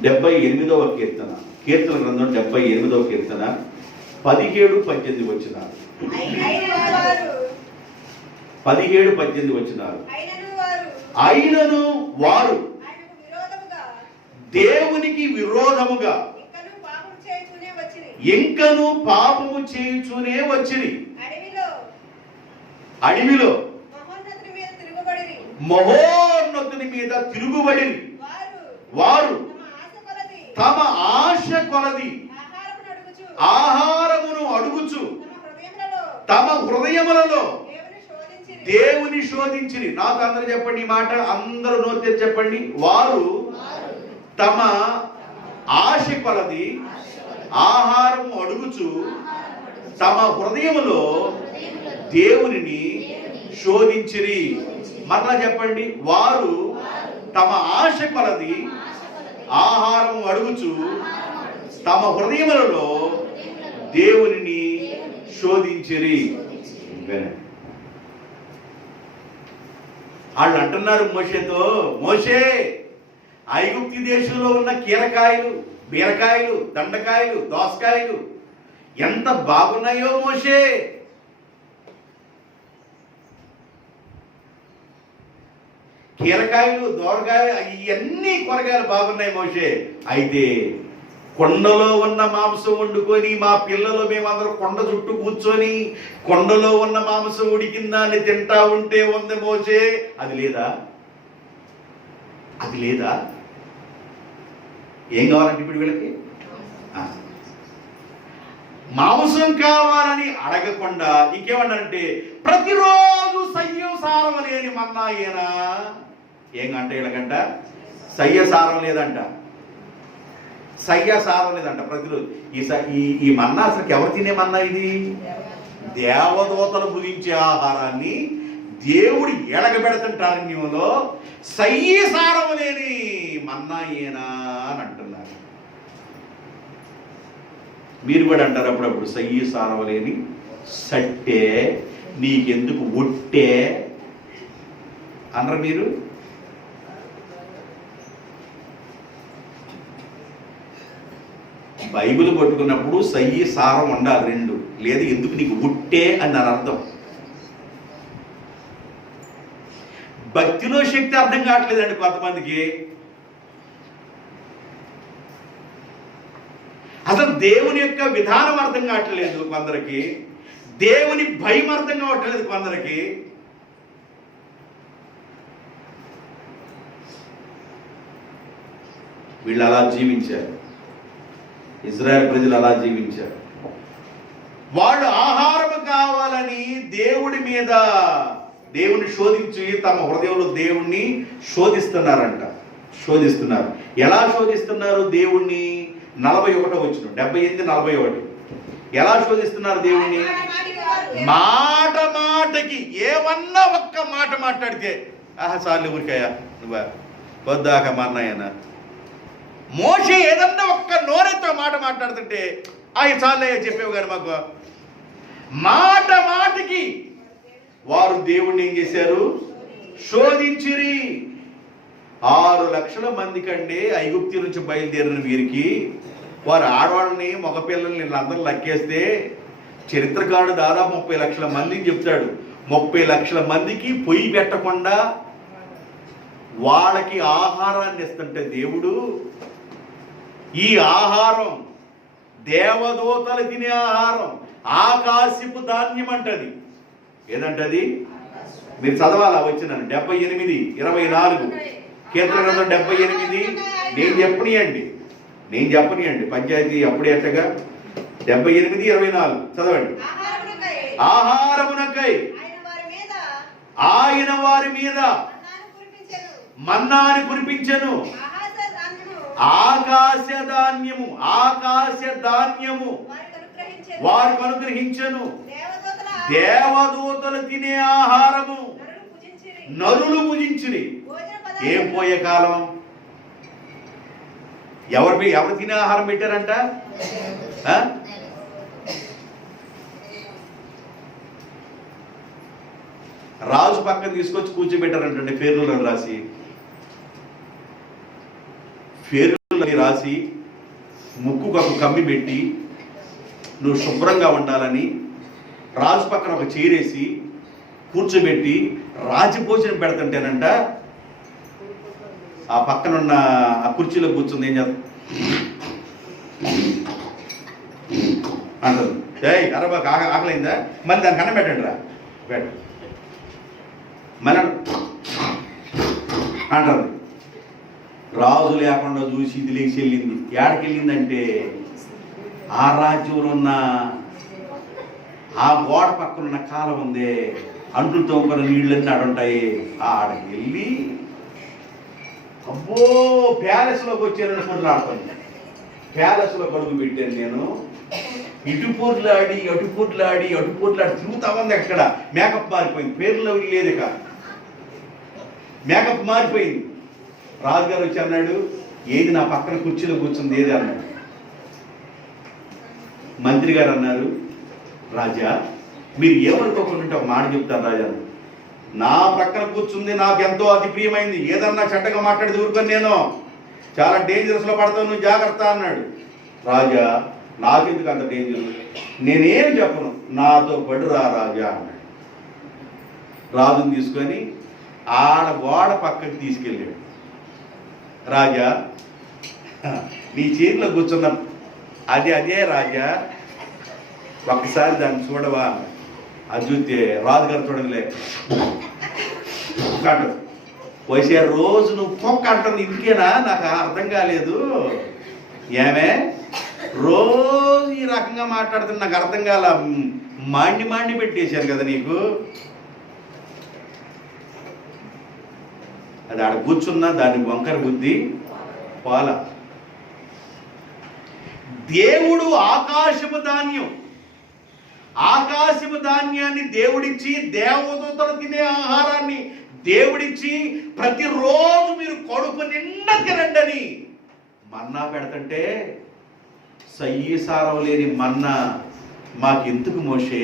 78వ కీర్తన, కీర్తన గ్రంథం 78వ కీర్తన 17-18 వచనాలు. 17-18 వచనాలు. అయినను వారు దేవునికి విరోధముగా ఇంకను పాపము చేయుచూనే వచ్చిరి. అడవిలో మహోన్నతుని మీద తిరుగుబడి వారు తమ ఆశ కొలది ఆహారమును అడుగుచు తమ హృదయములలో దేవుని శోధించిరి. నాకు అందరూ చెప్పండి ఈ మాట, అందరూ నోరు చెప్పండి. వారు తమ ఆశ కొలది ఆహారము అడుగుచు తమ హృదయములో దేవునిని శోధించిరి. మరలా చెప్పండి. వారు తమ ఆశ కొలది ఆహారము అడుగుచు తమ హృదయములలో దేవునిని శోధించిరి. వాళ్ళు అంటున్నారు మోషేతో, మోషే ఐగుప్తు దేశంలో ఉన్న కీరకాయలు, బీరకాయలు, దండకాయలు, దోసకాయలు ఎంత బాగున్నాయో మోషే. కీరకాయలు, దోరకాయలు ఇవన్నీ కూరగాయలు బాగున్నాయి మోషే. అయితే కొండలో ఉన్న మాంసం వండుకొని మా పిల్లలు మేమందరం కొండ చుట్టూ కూర్చొని కొండలో ఉన్న మాంసం ఉడికిందా అని తింటా ఉంటే ఉంది మోషే. అది లేదా? అది లేదా? ఏం కావాలంటే ఇప్పుడు వీళ్ళకి మాంసం కావాలని అడగకుండా ఇంకేమన్నారంటే ప్రతిరోజు సయ్యసారం లేని మన్నా ఏనా. ఏంగంట వీళ్ళకంట సయ్యసారం లేదంట, సయ్యసారం లేదంట ప్రతిరోజు. ఈ మన్నా అసలు ఎవరు తినే మన్నా? ఇది దేవదూతలు భుజించే ఆహారాన్ని దేవుడు ఎడగబెడుతుంటారణ్యంలో సయ్యసారం లేని మన్నా ఏనా అని అంటున్నారు. మీరు కూడా అంటారు అప్పుడప్పుడు సయ్యసారం లేని సట్టే నీకెందుకు ఒట్టే అనరు మీరు? బైబిల్ పట్టుకున్నప్పుడు సయ్యి సారం ఉండాలి రెండు, లేదు ఎందుకు నీకు ఉట్టే అని దాని అర్థం. భక్తిలో శక్తి అర్థం కావట్లేదండి కొంతమందికి. అసలు దేవుని యొక్క విధానం అర్థం కావట్లేదు కొందరికి, దేవుని భయం అర్థం కావట్లేదు కొందరికి. వీళ్ళు అలా జీవించారు, ఇజ్రాయెల్ ప్రజలు అలా జీవించారు. వాళ్ళు ఆహారం కావాలని దేవుని శోధించి తమ హృదయంలో దేవుణ్ణి శోధిస్తున్నారంట. శోధిస్తున్నారు. ఎలా శోధిస్తున్నారు దేవుణ్ణి? 41 వచ్చిన 78, 41 ఎలా శోధిస్తున్నారు దేవుణ్ణి? మాట మాటకి ఏమన్నా ఒక్క మాట మాట్లాడితే సార్లు ఊరికాయ నువ్వా వద్దాక మా అన్నయ్యనా. మోషే ఏదన్నా ఒక్క నోరెత్తో మాట మాట్లాడుతుంటే చాలే చెప్పేవు కానీ మాకు. మాట మాటకి వారు దేవుణ్ణి ఏం చేశారు? శోధించిరి. 6 లక్షల మంది కంటే ఐగుప్తు నుంచి బయలుదేరిన వీరికి వారు ఆడవాళ్ళని మగపిల్లల్ని వీళ్ళందరూ లెక్కేస్తే చరిత్రకారుడు దాదాపు 30 లక్షల మందిని చెప్తాడు. 30 లక్షల మందికి పొయ్యి పెట్టకుండా వాళ్ళకి ఆహారాన్ని ఇస్తుంటే దేవుడు, ఈ ఆహారం దేవదూతలు తినే ఆహారం, ఆకాశపు ధాన్యం అంటది. ఏదంటది? మీరు చదవాలా వచ్చిన 78, 24 కీర్తన గ్రంథం 78. నేను చెప్పనియండి పంచాయతీ అప్పుడే అట్టగా 78, 24 చదవండి. ఆహారమునకై ఆయన వారి మీద మన్నాని కురిపించెను. ఆకాశ ధాన్యము వారికి అనుగ్రహించెను. దేవదూతలు తినే ఆహారము నరులు భుజించిరి. ఏం పోయే కాలం? ఎవరు తినే ఆహారం పెట్టారంట? రాజు పక్కన తీసుకొచ్చి కూర్చోబెట్టారంటే పేర్లలో రాసి, రాసి ముక్కుకు ఒక కమ్మి పెట్టి నువ్వు శుభ్రంగా ఉండాలని రాజు పక్కన ఒక చీరేసి కూర్చోబెట్టి రాజభోజనం పెడుతుంటేనంట ఆ పక్కనున్న ఆ కుర్చీలో కూర్చుంది ఏం చేస్తా అంటుంది. ఏయ్ అరబాకు ఆకలైందా, మళ్ళీ దానికి అన్నం పెట్టండి రా పెట్ట మళ్ళీ అంటుంది. రాజు లేకుండా చూసి ఇది లేచి వెళ్ళింది. ఏడకి వెళ్ళిందంటే ఆ రాజ్యంలో ఉన్న ఆ గోడ పక్కన ఉన్న కాలం ఉంది, అంట్లు తోముకున్న నీళ్ళన్నీ ఆడుంటాయి. ఆడకి వెళ్ళి అబ్బో ప్యాలెస్లోకి వచ్చానని పొట్లాడుతుంది. ప్యాలెస్లో కడుగు పెట్టాను నేను. ఇటు పోట్లాడి అటు పోట్లాడి తిరుగుతా ఉంది. అక్కడ మేకప్ మారిపోయింది, పేర్లో లేదు. ఇక మేకప్ మారిపోయింది. రాజుగారు వచ్చి అన్నాడు, ఏది నా పక్కన కుర్చీలో కూర్చుంది ఏది అన్నాడు. మంత్రి గారు అన్నారు, రాజా మీరు ఏమనుకోకుండా ఒక మాట చెప్తాను రాజా, నా ప్రక్కన కూర్చుంది నాకు ఎంతో అతి ప్రియమైంది. ఏదన్నా చెడ్డగా మాట్లాడి ఊరుకొని నేను చాలా డేంజరస్లో పడతాను, నువ్వు జాగ్రత్త అన్నాడు. రాజా నాకెందుకు అంత డేంజర్, నేనేం చెప్పను, నాతో పడు రా రాజా అన్నాడు. రాజుని తీసుకొని ఆడ గోడ పక్కకి తీసుకెళ్ళాడు. రాజా నీ చేతిలో కూర్చున్న అదే రాజా, ఒక్కసారి దాన్ని చూడవా. అది చూస్తే రాజుగారు చూడలే అంటాడు. వచ్చే రోజు నువ్వు పొక్క అంటుంది, ఇందుకేనా నాకు అర్థం కాలేదు. ఏమే రోజు ఈ రకంగా మాట్లాడుతున్నా నాకు అర్థం కాల, మాండి పెట్టేశారు కదా నీకు. అది ఆడ కూర్చున్నా దాన్ని వంకర బుద్ధి పాల. దేవుడు ఆకాశపు ధాన్యాన్ని దేవుడిచ్చి, దేవదూతలు తినే ఆహారాన్ని దేవుడిచ్చి, ప్రతిరోజు మీరు కడుపు నిండా తినండి మన్నా పెడతంటే, సయ్యసారం లేని మన్నా మాకెందుకు మోషే,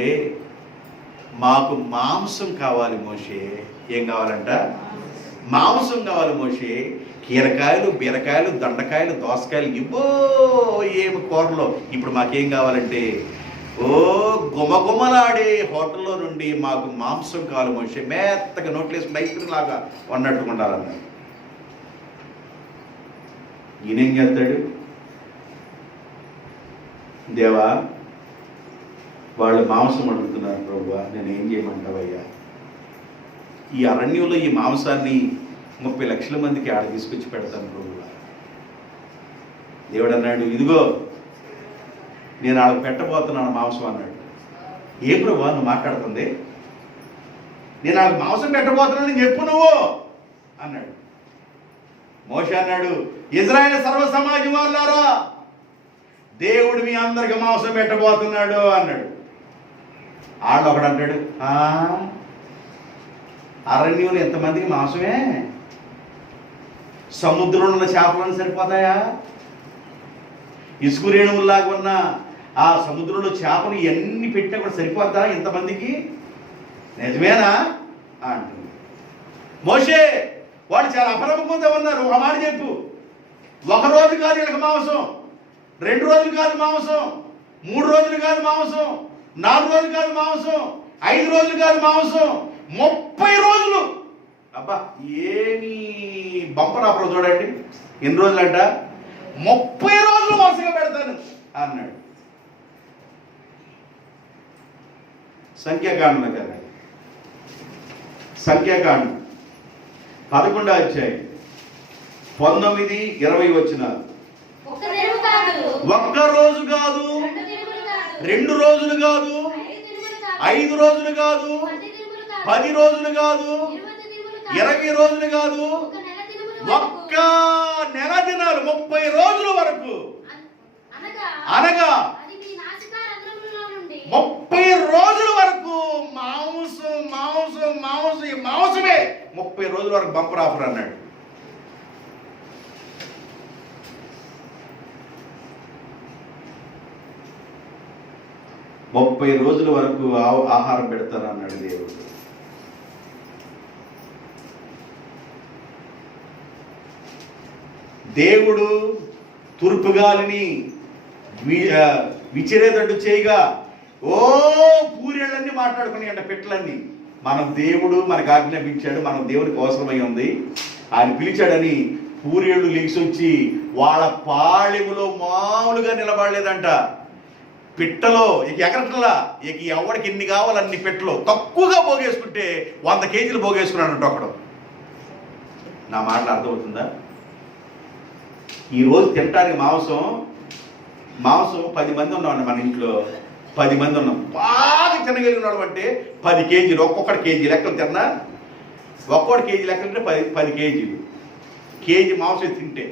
మాకు మాంసం కావాలి మోషే. ఏం కావాలంట? మాంసం కావాలి మోషే. కీరకాయలు, బీరకాయలు, దొండకాయలు, దోసకాయలు ఇవ్వో ఏమి కూరలో. ఇప్పుడు మాకేం కావాలంటే, ఓ గుమగుమలాడే హోటల్లో నుండి మాకు మాంసం కావాలి మోషే. మెత్తగా నోట్లు వేసుకుని ఐస్ క్రీమ్ లాగా వండట్టుకుంటారన్న. ఈయనేం చేస్తాడు? దేవా వాళ్ళు మాంసం అడుగుతున్నారు ప్రభువా, నేనేం చేయమంటావయ్యా? ఈ అరణ్యంలో ఈ మాంసాన్ని 30 లక్షల మందికి ఆడ తీసుకొచ్చి పెడతాను ప్రభువా. దేవుడు అన్నాడు, ఇదిగో నేను ఆడకు పెట్టబోతున్నాను మాంసం అన్నాడు. ఏ ప్రభువా నువ్వు మాట్లాడుతుంది? నేను ఆడకు మాంసం పెట్టబోతున్నాను చెప్పు నువ్వు అన్నాడు. మోషే అన్నాడు, ఇజ్రాయేల్ సర్వ సమాజం వాళ్ళారా, దేవుడు మీ అందరికి మాంసం పెట్టబోతున్నాడు అన్నాడు. ఆడు ఒకడు అంటాడు, అరణ్యంలో ఎంతమందికి మాంసమే? సముద్రంలో ఉన్న చేపలను సరిపోతాయా? ఇసుక రేణువుల్లాగా ఉన్న ఆ సముద్రంలో చేపలు ఎన్ని పెట్టినా కూడా సరిపోతా ఇంతమందికి? నిజమేనా అంటుంది. మోషే వాళ్ళు చాలా అపనమ్మకంతో ఉన్నారు. ఒక మాట చెప్పు, ఒక రోజు కాదు వీళ్ళకి మాంసం, 2 రోజులు కాదు మాంసం, 3 రోజులు కాదు మాంసం, 4 రోజులు కాదు మాంసం, 5 రోజులు కాదు మాంసం, 30 రోజులు. అబ్బా ఏమి బంపర్ ఆఫర్ చూడండి. ఎన్ని రోజులంట? 30 రోజులు వరుసగా పెడతాను అన్నాడు. సంఖ్యాకాండంలో కదా, సంఖ్యాకాండం 11వ అధ్యాయం 19, 20 వచనాలు. ఒక్క రోజు కాదు, 2 రోజులు కాదు, 5 రోజులు కాదు, 10 రోజులు కాదు, 20 రోజులు కాదు, ఒక్క నెల దినాలు 30 రోజుల వరకు, అనగా 30 రోజుల వరకు మాంసం మాంసం మాంసం మాంసమే. 30 రోజుల వరకు బంపర్ ఆఫర్ అన్నాడు. ముప్పై రోజుల వరకు ఆహారం పెడతారు అన్నాడు దేవుడు. దేవుడు తూర్పు గాలిని విచిరేటట్టు చేయగా ఓ పూరేళ్ళన్నీ మాట్లాడుకుని అంట పిట్టలన్నీ. మనం దేవుడు మనకు ఆజ్ఞాపించాడు, మనం దేవుడికి అవసరమై ఉంది, ఆయన పిలిచాడని పూరేళ్ళు లెగిసొచ్చి వాళ్ళ పాళెములో మామూలుగా నిలబడలేదంట. పిట్టలో ఇక ఎగరట్లా, ఇక ఎవడికి ఎన్ని కావాలన్ని పిట్టలు తక్కువగా పోగేసుకుంటే 100 కేజీలు పోగేసుకున్నాడంట ఒకడు. నా మాటలు అర్థమవుతుందా? ఈరోజు తినడానికి మాంసం 10 మంది ఉన్నామండి మన ఇంట్లో, 10 మంది ఉన్నాం. బాగా తినగలిగినాడు అంటే 10 కేజీలు, ఒక్కొక్కటి కేజీ లెక్కలు తిన్నా, ఒక్కొక్కటి కేజీ లెక్కలు తింటే 10 కేజీలు, కేజీ మాంసం తింటే.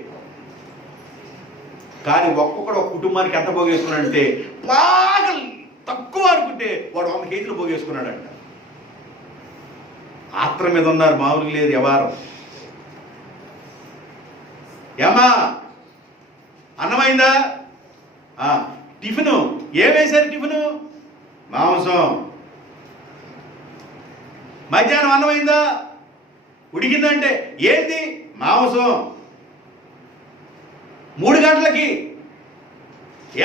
కానీ ఒక్కొక్కడు ఒక కుటుంబానికి ఎంత పోగేసుకున్నాడంటే బాగా తక్కువ అనుకుంటే వాడు 100 కేజీలు పోగేసుకున్నాడంట. ఆత్రం మీద ఉన్నారు, మామూలు లేదు వ్యవహారం. ఏమా అన్నమైందా? టిఫిను ఏమేశారు? టిఫిను మాంసం. మధ్యాహ్నం అన్నమైందా? ఉడికిందంటే ఏంది? మాంసం. 3 గంటలకి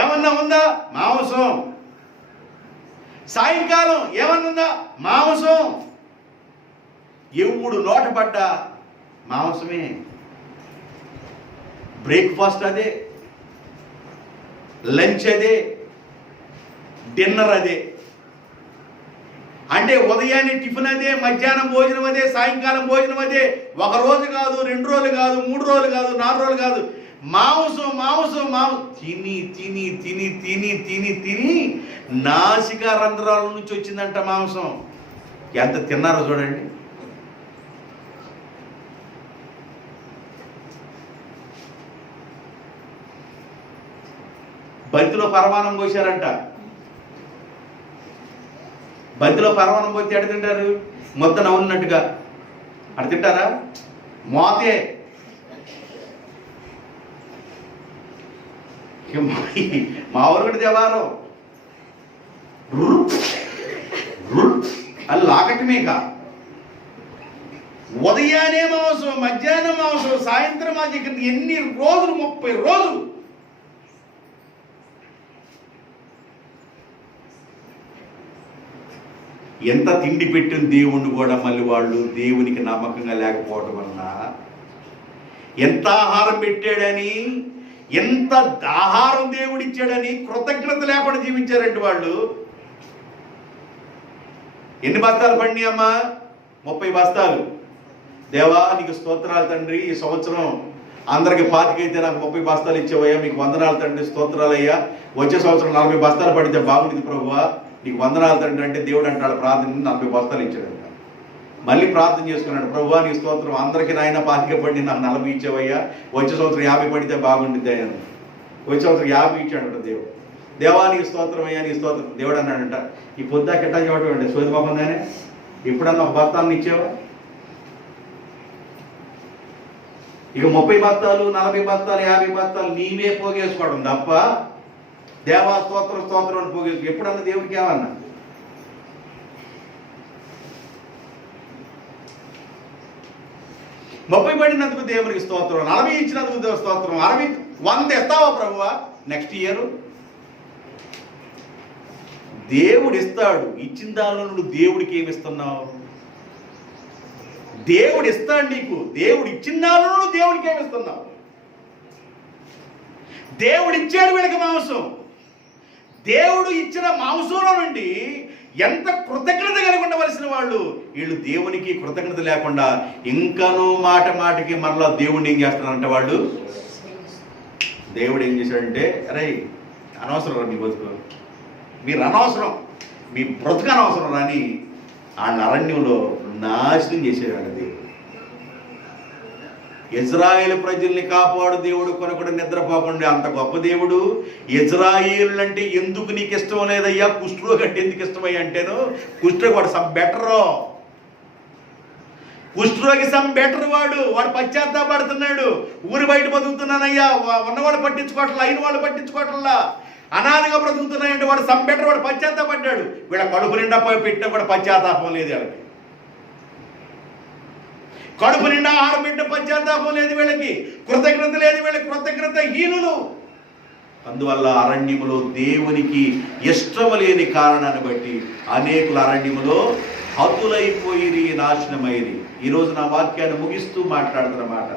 ఏమన్నా ఉందా? మాంసం. సాయంకాలం ఏమన్నా ఉందా? మాంసం. ఎప్పుడు నోట పడ్డా మాంసమే. బ్రేక్ఫాస్ట్ అదే, లంచ్ అదే, డిన్నర్ అదే. అంటే ఉదయాన్నే టిఫిన్ అదే, మధ్యాహ్నం భోజనం అదే, సాయంకాలం భోజనం అదే. 1 రోజు కాదు, 2 రోజులు కాదు, 3 రోజులు కాదు, 4 రోజులు కాదు, మాంసం మాంసం మాంసం. తిని తిని తిని తిని తిని తిని నాసికా రంధ్రాల నుంచి వచ్చిందంట మాంసం. ఎంత తిన్నారో చూడండి. బంతిలో పరమాణం పోసారంట. బంతిలో పరమాణం పోతే ఎడ తింటారు? మొత్తం నవ్వున్నట్టుగా అక్కడ తింటారా? మోతే. మా ఊరు కూడా దేవారం అది లాగటమేక. ఉదయాన్నే మాంసం, మధ్యాహ్నం మాంసం, సాయంత్రం అది. ఎన్ని రోజులు? 30 రోజులు. ఎంత తిండి పెట్టిన దేవుణ్ణి కూడా మళ్ళీ వాళ్ళు దేవునికి నమ్మకంగా లేకపోవడం వలన, ఎంత ఆహారం పెట్టాడని, ఎంత ఆహారం దేవుడిచ్చాడని కృతజ్ఞత లేకుండా జీవించారండి వాళ్ళు. ఎన్ని బస్తాలు పండి అమ్మా? 30 బస్తాలు. దేవా నీకు స్తోత్రాలు తండ్రి, ఈ సంవత్సరం అందరికి 25 అయితే నాకు 30 బస్తాలు ఇచ్చేవయ్యా, మీకు వందనాలు తండ్రి, స్తోత్రాలు అయ్యా. వచ్చే సంవత్సరం 40 బస్తాలు పడితే బాగుంటుంది ప్రభువా, నీకు వందనాలు తండ్రి అంటే దేవుడు అంటాడు ప్రార్థన 40 బస్తాలు ఇచ్చాడంట. మళ్ళీ ప్రార్థన చేసుకున్నాడు, ప్రభువా నీ స్తోత్రం, అందరికీ నాయన 25 పడి నాకు 40 ఇచ్చేవయ్యా, వచ్చే సంవత్సరం 50 పడితే బాగుంటుంది అయ్యా. వచ్చే సంవత్సరం 50 ఇచ్చాడంట దేవుడు. దేవా నీకు స్తోత్రం అయ్యా, నీ స్తోత్రం. దేవుడు అన్నాడంట, ఈ పొద్దా కెట్టా చెప్పడం అంటే సోది మొహందానే, ఎప్పుడన్నా 1 బస్తాలను ఇచ్చావా? ఇక 30 బస్తాలు, 40 బస్తాలు, 50 బస్తాలు నీవే పోగేసుకోవడం తప్ప దేవా స్తోత్రం స్తోత్రం అని పోగేసుకో ఎప్పుడన్నా దేవుడికి ఏమన్నా? ముప్పై పడినందుకు దేవునికి స్తోత్రం, 40 ఇచ్చినందుకు దేవుని స్తోత్రం, 60 100 ఇస్తావా ప్రభువా నెక్స్ట్ ఇయర్? దేవుడు ఇస్తాడు. ఇచ్చిన దానిలో నువ్వు దేవుడికి ఏమి ఇస్తున్నావు? దేవుడు ఇస్తాడు నీకు. దేవుడు ఇచ్చిన దానిలో నువ్వు దేవుడికి ఏమి ఇస్తున్నావు? దేవుడు ఇచ్చాడు వీళ్ళకి మాంసం. దేవుడు ఇచ్చిన మాంసంలో నుండి ఎంత కృతజ్ఞత కలిగి ఉండవలసిన వాళ్ళు వీళ్ళు దేవునికి కృతజ్ఞత లేకుండా ఇంకనూ మాట మాటకి మరలా దేవుడిని ఏం చేస్తారంటే వాళ్ళు, దేవుడు ఏం చేశాడంటే, అరే అనవసరం రా మీ బతుకు, మీరు అనవసరం, మీ బ్రతుకు అనవసరం రాని ఆ అరణ్యంలో నాశనం చేసేవాడు దేవుడు. ఇజ్రాయేలు ప్రజల్ని కాపాడు దేవుడు కొనకుడు నిద్రపోకుండా. అంత గొప్ప దేవుడు. ఇజ్రాయేలు అంటే ఎందుకు నీకు ఇష్టం లేదయ్యా? కుష్ఠరోగి అంటే ఎందుకు ఇష్టమయ్యా అంటేను, కుష్ఠరోగి వాడు సమ్ బెటర్, కుష్ఠరోగి సమ్ బెటర్. వాడు పశ్చాత్తాపడుతున్నాడు. ఊరి బయట బతుకుతున్నానయ్యా, ఉన్నవాడు పట్టించుకోవట్లా, అయిన వాళ్ళు పట్టించుకోవట్లా, అనాథగా బ్రతుకుతున్నాయంటే వాడు సమ్ బెటర్. వాడు పశ్చాత్తాపడ్డాడు. వీళ్ళ కడుపు నిండా పెట్టినా కూడా పశ్చాత్తాపం లేదు వీళ్ళకి. కడుపు నిండా ఆహారం పెట్టిన పశ్చాత్తాపం లేదు వీళ్ళకి, కృతజ్ఞత లేదు వీళ్ళకి, కృతజ్ఞత హీనులు. అందువల్ల అరణ్యములో దేవునికి ఇష్టము లేని కారణాన్ని బట్టి అనేకులు అరణ్యములో హతులైపోయిరి, నాశనమైరి. ఈరోజు నా వాక్యాన్ని ముగిస్తూ మాట్లాడుతున్న మాట,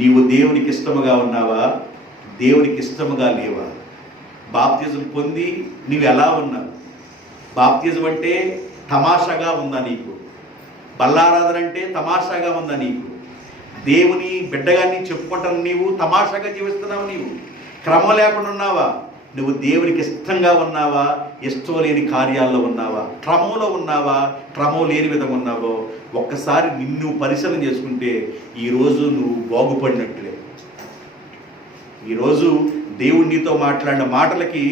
నీవు దేవునికి ఇష్టముగా ఉన్నావా? దేవునికి ఇష్టముగా లేవా? బాప్తిజం పొంది నువ్వు ఎలా ఉన్నావు? బాప్తిజం అంటే తమాషాగా ఉందా నీకు? బల్లారాధన అంటే తమాషాగా ఉందా నీకు? దేవుని బిడ్డగాన్ని చెప్పుకుంటాను నీవు తమాషాగా జీవిస్తున్నావు? నీవు క్రమం లేకుండా ఉన్నావా? నువ్వు దేవునికి ఇష్టంగా ఉన్నావా? ఇష్టం లేని కార్యాల్లో ఉన్నావా? క్రమంలో ఉన్నావా? క్రమం లేని విధంగా ఉన్నావో ఒక్కసారి నిన్ను పరిశీలన చేసుకుంటే ఈరోజు నువ్వు బాగుపడినట్లే. ఈరోజు దేవుడు నీతో మాట్లాడిన మాటలకి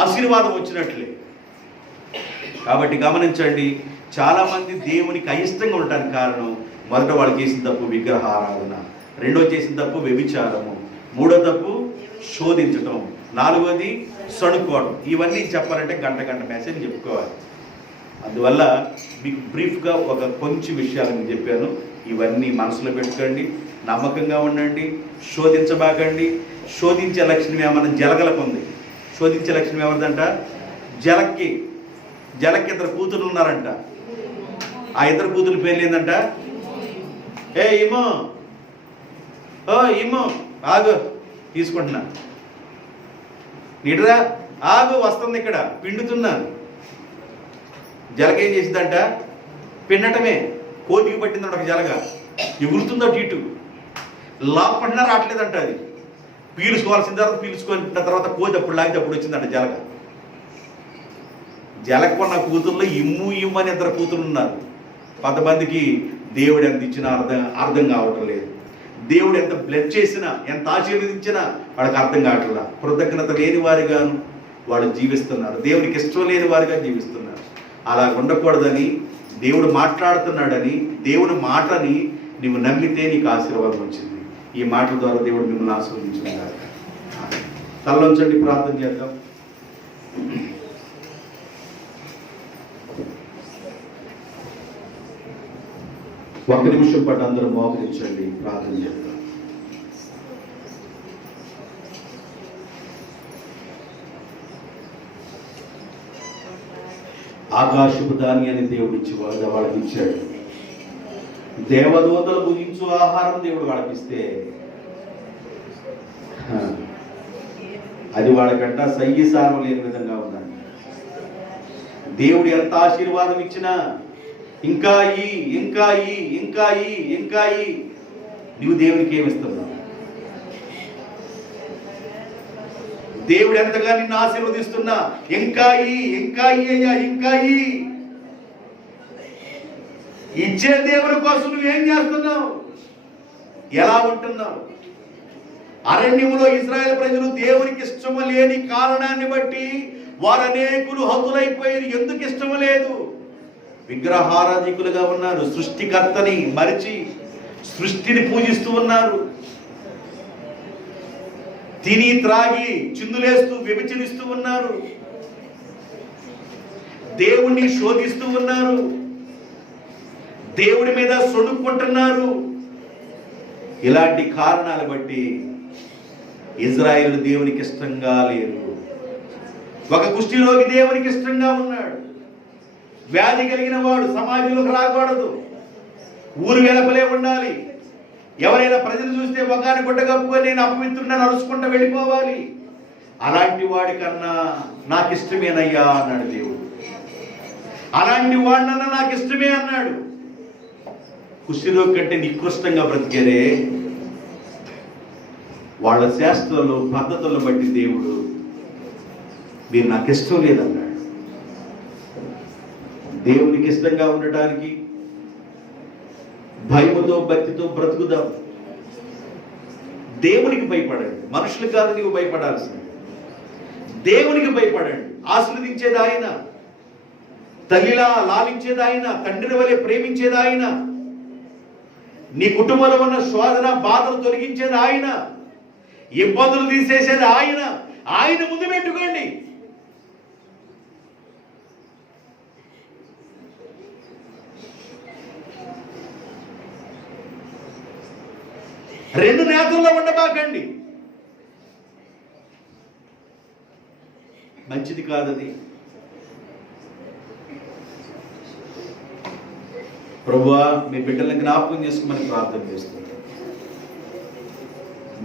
ఆశీర్వాదం వచ్చినట్లే. కాబట్టి గమనించండి, చాలామంది దేవునికి అయిష్టంగా ఉండటానికి కారణం మొదట వాళ్ళు చేసిన తప్పు విగ్రహారాధన, రెండో చేసిన తప్పు వ్యభిచారము, మూడో తప్పు శోధించటం, నాలుగోది సణుకోవడం. ఇవన్నీ చెప్పాలంటే గంట మెసేజ్ చెప్పుకోవాలి. అందువల్ల మీకు బ్రీఫ్గా ఒక కొంచెం విషయాలు నేను చెప్పాను. ఇవన్నీ మనసులో పెట్టుకోండి, నమ్మకంగా ఉండండి, శోధించబాకండి. శోధించే లక్షణం ఏమన్నా జలగలకు ఉంది. శోధించే లక్షణం ఎవరిదంట? జలక్కి ఇద్దరు కూతురు ఉన్నారంట. ఆ ఇద్దరు కూతురు పేర్లు ఏందంట? ఇమో ఇమో ఆగు తీసుకుంటున్నా, నిడరా ఆగు వస్తుంది, ఇక్కడ పిండుతున్నాను. జలగ ఏం చేసిందంట? పిండటమే. కోతికి పట్టిందంట ఒక జలగ, ఎగురుతుందో ఇటు లాపడినా రావట్లేదంట. అది పీల్చుకోవాల్సిన తర్వాత పీల్చుకున్న తర్వాత కోతి అప్పుడు లాగితే అప్పుడు వచ్చిందంట జలగ. జలకున్న కూతుర్లో ఇమ్ము అని ఇద్దరు కూతురు ఉన్నారు. కొంతమందికి దేవుడు ఎంత ఇచ్చినా అర్థం కావటం లేదు. దేవుడు ఎంత బ్లెస్ చేసినా, ఎంత ఆశీర్వదించినా వాళ్ళకి అర్థం కావట్లా. కృతజ్ఞత లేని వారిగాను వాళ్ళు జీవిస్తున్నారు, దేవునికి ఇష్టం లేని వారిగా జీవిస్తున్నారు. అలా ఉండకూడదని దేవుడు మాట్లాడుతున్నాడని, దేవుని మాటని నువ్వు నమ్మితే నీకు ఆశీర్వాదం వచ్చింది. ఈ మాటల ద్వారా దేవుడు మిమ్మల్ని ఆశీర్వదించుకున్నారు. తలలోంచండి, ప్రార్థన చేద్దాం. ఒక్క నిమిషం పాటు అందరూ మోకరించండి, ప్రార్థన చేద్దాం. ఆకాశపు ధాన్యాన్ని దేవుడు ఇచ్చి వాళ్ళకి ఇచ్చాడు. దేవదూతలు భుజించు ఆహారం దేవుడు వాళ్ళకిస్తే అది వాళ్ళకంట సయ్యసారం లేని విధంగా ఉందండి. దేవుడు ఎంత ఆశీర్వాదం ఇచ్చినా ఇంకా నువ్వు దేవునికి ఏమిస్తున్నావు? దేవుడు ఎంతగా నిన్ను ఆశీర్వదిస్తున్నా ఇంకా అయ్యా ఇచ్చే దేవుని కోసం నువ్వేం చేస్తున్నావు? ఎలా ఉంటున్నావు? అరణ్యంలో ఇశ్రాయేలు ప్రజలు దేవునికి ఇష్టము లేని కారణాన్ని బట్టి వారు అనేకులు హతులైపోయారు. ఎందుకు ఇష్టము లేదు? విగ్రహారాధికులుగా ఉన్నారు. సృష్టికర్తని మరిచి సృష్టిని పూజిస్తూ ఉన్నారు. తిని త్రాగి చిందులేస్తూ వ్యభిచరిస్తూ ఉన్నారు. దేవుణ్ణి శోధిస్తూ ఉన్నారు. దేవుడి మీద సొడుక్కుంటున్నారు. ఇలాంటి కారణాలు బట్టి ఇజ్రాయేలు దేవునికి ఇష్టంగా లేరు. ఒక కుష్ఠరోగి దేవునికి ఇష్టంగా ఉన్నాడు. వ్యాధి కలిగిన వాడు సమాజంలోకి రాకూడదు, ఊరు వెలపలే ఉండాలి. ఎవరైనా ప్రజలు చూస్తే ఒకగాని గుడ్డ కప్పుకొని నేను అపవిత్రుడని అరుచుకుంటూ వెళ్ళిపోవాలి. అలాంటి వాడి కన్నా నాకు ఇష్టమేనయ్యా అన్నాడు దేవుడు. అలాంటి వాడినన్నా నాకు ఇష్టమే అన్నాడు. కుష్ఠరోగి కంటే నికృష్టంగా బ్రతికేరే వాళ్ళ శాస్త్రాలు పద్ధతులను బట్టి దేవుడు మీరు నాకు ఇష్టం లేదన్నాడు. దేవునికి ఇష్టంగా ఉండటానికి భయముతో భక్తితో బ్రతుకుదాం. దేవునికి భయపడండి, మనుషులకు కాదు నీవు భయపడాల్సింది. దేవునికి భయపడండి. ఆశీర్వదించేది ఆయన, తల్లిలా లాలించేది ఆయన, తండ్రి వలె ప్రేమించేది ఆయన, నీ కుటుంబంలో ఉన్న శోధన బాధలు తొలగించేది ఆయన, ఇబ్బందులు తీసేసేది ఆయన. ఆయన ముందు పెట్టుకోండి. రెండు నేతల్లో ఉండబాకండి, మంచిది కాదది. ప్రభువా మీ బిడ్డలను జ్ఞాపకం చేసుకోమని ప్రార్థన చేస్తున్నాను.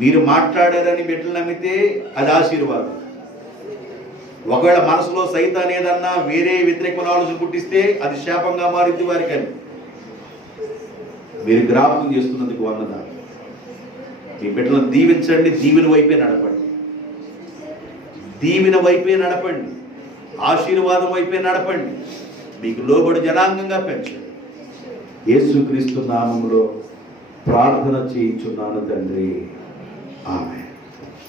మీరు మాట్లాడారని బిడ్డలు నమ్మితే అది ఆశీర్వాదం. ఒకవేళ మనసులో సైతాన్ ఏదన్నా వేరే వ్యతిరేకమైన ఆలోచన పుట్టిస్తే అది శాపంగా మారింది వారికని. మీరు జ్ఞాపకం చేస్తున్నందుకు వందనాలు. మీ బిడ్డలను దీవించండి, దీవెన వైపే నడపండి, దీవెన వైపే నడపండి, ఆశీర్వాదం వైపే నడపండి, మీకు లోబడి జనాంగంగా పెంచండి. యేసుక్రీస్తు నామములో ప్రార్థన చేయించున్నాను తండ్రి, ఆమేన్.